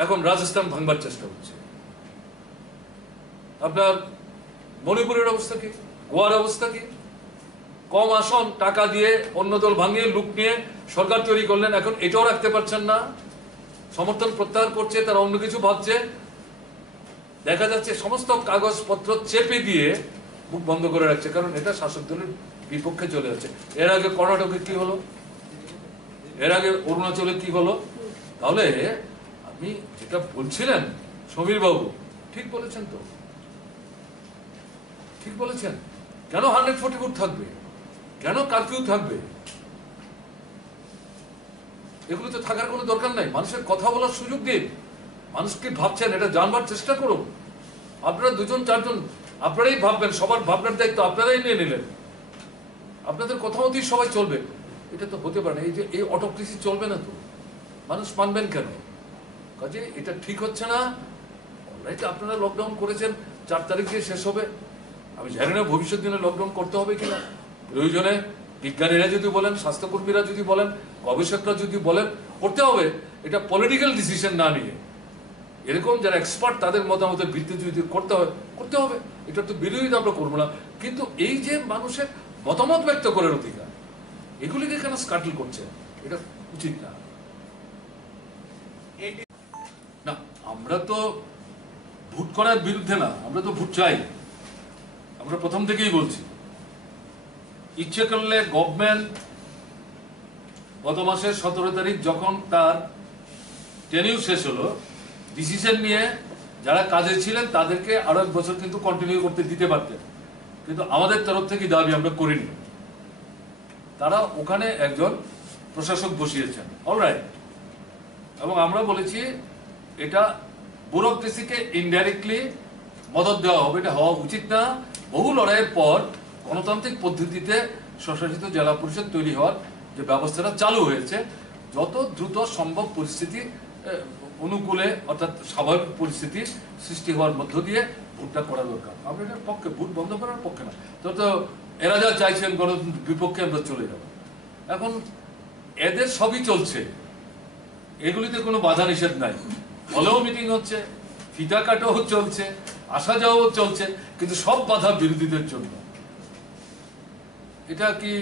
এখন রাজস্থান ভাঙবার চেষ্টা হচ্ছে। আপনার মণিপুরের অবস্থা কি, গোয়ার অবস্থা কি? কম আসন, টাকা দিয়ে অন্য দল ভাঙিয়ে লুট নিয়ে সরকার তৈরি করলেন, এখন এটাও রাখতে পারছেন না, সমর্থন প্রত্যাহার করছে, তারা অন্য কিছু ভাবছে। দেখা যাচ্ছে সমস্ত কাগজপত্র চেপে দিয়ে মুখ বন্ধ করে রাখছে, কারণ এটা শাসক দলের বিপক্ষে চলে যাচ্ছে। এর আগে কর্ণাটকে কি হলো, এর আগে অরুণাচলে কি হলো। তাহলে আপনি যেটা বলছিলেন সমীর বাবু, ঠিক বলেছেন তো, ঠিক বলেছেন। কেন 140 ফুট থাকবে, কেন কারফিউ থাকবে? এগুলো তো থাকার কোনো দরকার নাই। মানুষের কথা বলার সুযোগ দিন, মানুষকে ভাবছেন এটা জানবার চেষ্টা করুন। আপনারা দুজন চারজন আপনারাই ভাববেন, সবার ভাবনার দায়িত্ব আপনারাই নিয়ে নিলেন, আপনাদের কথা মতোই সবাই চলবে। এটা তো হতে পারে না। এই যে এই অটোক্রেসি চলবে না তো, মানুষ মানবেন কেন? কাজে এটা ঠিক হচ্ছে না। অলরাইট আপনারা লকডাউন করেছেন, 4 তারিখে শেষ হবে। আমি জানি না ভবিষ্যৎ দিনে লকডাউন করতে হবে কিনা। প্রয়োজনে বিজ্ঞানীরা যদি বলেন, স্বাস্থ্যকর্মীরা যদি বলেন, গবেষকরা যদি বলেন করতে হবে, এটা পলিটিক্যাল ডিসিশন না নিয়ে এরকম যারা এক্সপার্ট তাদের মতামতের ভিত্তিতে যদি করতে হয় করতে হবে। এটা তো বিরোধিতা আমরা করবো না, কিন্তু এই যে মানুষের মতামত ব্যক্ত করার অধিকার, এগুলিকে কেন স্কাটল করছে? এটা উচিত না। না, আমরা তো ভোট করার বিরুদ্ধে না, আমরা তো ভোট চাই। আমরা প্রথম থেকেই বলছি, ইচ্ছে করলে গভর্নমেন্ট গত মাসের 17 তারিখ যখন তার টেনিউর শেষ হলো, ডিসিশন নিয়ে যারা কাজে ছিলেন তাদেরকে আরো 1 বছর কিন্তু কন্টিনিউ করতে দিতে পারতেন, কিন্তু আমাদের তরফ থেকে দাবি আমরা করিনি। তারা ওখানে একজন প্রশাসক বসিয়েছেন, অলরাইট। এবং আমরা বলেছি এটা ব্যুরোক্রেসিকে ইনডাইরেক্টলি মদত দেওয়া হবে, এটা হওয়া উচিত না। বহু লড়াইয়ের পর গণতান্ত্রিক পদ্ধতিতে স্বশাসিত জেলা পরিষদ তৈরি হওয়ার যে ব্যবস্থাটা চালু হয়েছে, যত দ্রুত সম্ভব পরিস্থিতি অনুকূলে অর্থাৎ স্বাভাবিক পরিস্থিতি সৃষ্টি হওয়ার মধ্য দিয়ে ভোটটা করা দরকার। আমরা এটার পক্ষে, ভোট বন্ধ করার পক্ষে না। তো এরা যা চাইছেন গণতন্ত্রের বিপক্ষে আমরা চলে যাব। এখন এদের সবই চলছে, এগুলিতে কোনো বাধা নিষেধ নাই। হলেও মিটিং হচ্ছে, ফিতা কাটাও চলছে, আসা যাওয়াও চলছে, কিন্তু সব বাধা বিরোধীদের জন্য। এটা কি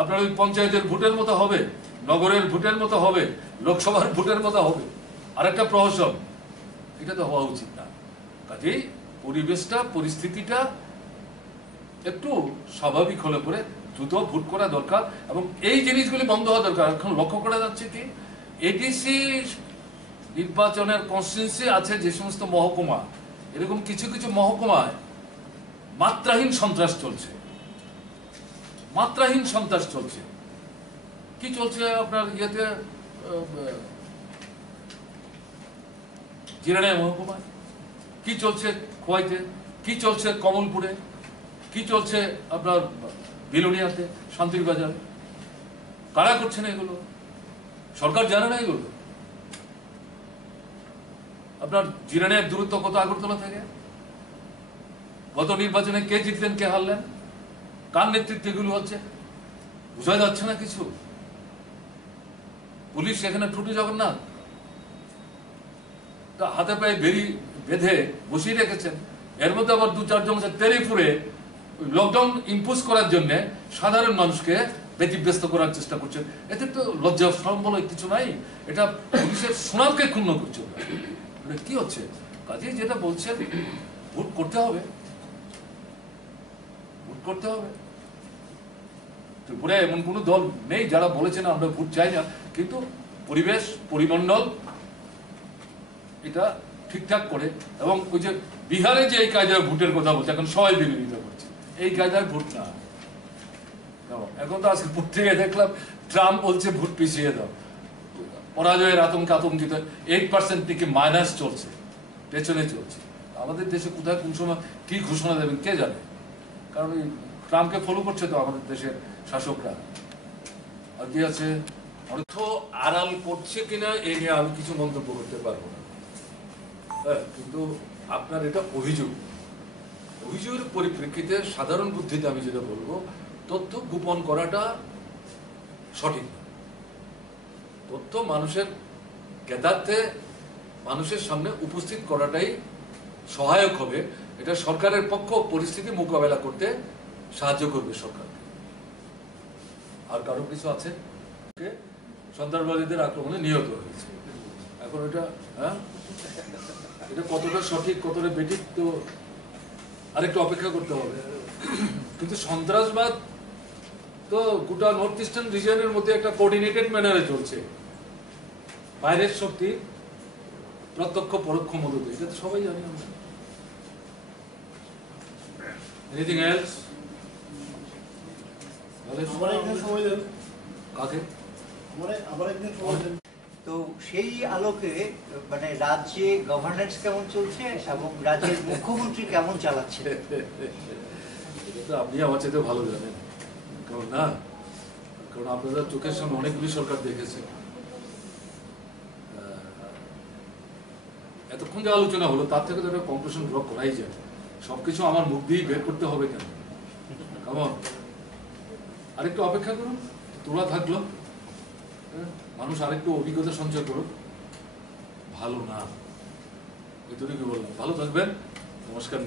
আপনার ওই পঞ্চায়েতের ভোটের মতো হবে, নগরের ভোটের মতো হবে, লোকসভার ভোটের মতো হবে, আরেকটা প্রহসন? এটা তো হওয়া উচিত না। কাজেই পরিবেশটা, পরিস্থিতিটা একটু স্বাভাবিক হলে পরে দ্রুত ভোট করা দরকার, এবং এই জিনিসগুলি বন্ধ হওয়া দরকার। এখন লক্ষ্য করা যাচ্ছে কি, এডিসি নির্বাচনের কনস্টিটিউয়েন্সি আছে যে সমস্ত মহকুমা, এরকম কিছু কিছু মহকুমায় মাত্রাহীন সন্ত্রাস চলছে, মাত্রাহীন সন্ত্রাস চলছে। কি চলছে আপনার ইয়েতে, জিরানিয়া মহকুমায় কি চলছে, খোয়াইতে কি চলছে, কমলপুরে কি চলছে, আপনার বিলোনিয়াতে, শান্তির বাজারে। কারা করছে না এগুলো? সরকার জানে না এগুলো? আপনার জিরানিয়ার দূরত্ব কত আগরতলা থেকে? গত নির্বাচনে কে জিতলেন, কে হারলেন, কার নেতৃত্বে এগুলো হচ্ছে? বোঝা যাচ্ছে না কিছু? পুলিশ এখানে টুটু জগন্নাথ তা হাতে পায়ে বেঁধে বসিয়ে রেখেছেন। এর মধ্যে আবার 2-4 জন তেরিপুরে লকডাউন ইম্পোজ করার জন্য সাধারণ মানুষকে ব্যতিব্যস্ত করার চেষ্টা করছেন। এতে তো লজ্জা শরম বলে কিছু নাই। এটা পুলিশের সুনামকে ক্ষুণ্ণ করছে। কি হচ্ছে? কাজেই যেটা বলছেন, ভোট করতে হবে, ভোট করতে হবে। ত্রিপুরায় এমন কোনো দল নেই যারা বলেছেন আমরা ভোট চাই না, কিন্তু পরিবেশ, পরিমণ্ডল এটা ঠিকঠাক করে, এবং ওই যে বিহারে যে এই কায়দায় ভোটের কথা বলছে, এখন সবাই বিরোধিতা করছে, এই কায়দায় ভোট না। এখন তো আজকে পত্রিকায় দেখলাম ট্রাম্প বলছে ভোট পিছিয়ে দাও, পরাজয়ের আতঙ্কিত। 8% থেকে মাইনাস চলছে, পেছনে চলছে। আমাদের দেশে কোথায় কোন সময় কি ঘোষণা দেবেন কে জানে, কারণ এই ট্রাম্পকে ফলো করছে তো আমাদের দেশের শাসকরা। আর কি আছে, অর্থ আড়াল করছে কিনা এই নিয়ে আমি কিছু মন্তব্য করতে পারবো না, কিন্তু আপনার এটা অভিযোগ, অভিযোগের পরিপ্রেক্ষিতে সাধারণ বুদ্ধিতে আমি যেটা বলবো, তথ্য গোপন করাটা সঠিক না। তথ্য মানুষের জ্ঞাতার্থে মানুষের সামনে উপস্থিত করাটাই সহায়ক হবে। এটা সরকারের পক্ষ পরিস্থিতি মোকাবেলা করতে সাহায্য করবে সরকারকে। আর কারো কিছু আছে? সন্ত্রাসবাদীদের আক্রমণে নিহত হয়েছে। এখন এটা এটা কতটা সঠিক কতটা বেঠিক তো আরেকটু অপেক্ষা করতে হবে। কিন্তু সন্ত্রাসবাদ তো গোটা নর্থ ইস্টার্ন রিজিয়নের মধ্যে একটা কোঅর্ডিনেটেড ম্যানারে চলছে, বাইরের শক্তি প্রত্যক্ষ পরোক্ষ মদতে, এটা তো সবাই জানি আমরা। Anything else? কাকে? তো সেই আলোকে মানে রাজ্যে গভর্নেন্স কেমন চলছে এবং রাজ্যের মুখ্যমন্ত্রী কেমন চালাচ্ছে? আপনি আমার চাইতে ভালো জানেন, কারণ না, কারণ আপনারা চোখের সামনে অনেকগুলি সরকার দেখেছে। এতক্ষণ যে আলোচনা হলো তার থেকে তো একটা কনক্লুশন ড্র করাই যায়। সবকিছু আমার মুখ দিয়েই বের করতে হবে কেন? কেমন আরেকটু অপেক্ষা করুন, তোলা থাকলো, মানুষ আরেকটু অভিজ্ঞতা সঞ্চয় করুক। ভালো না, এটুকুই বললাম। ভালো থাকবেন, নমস্কার।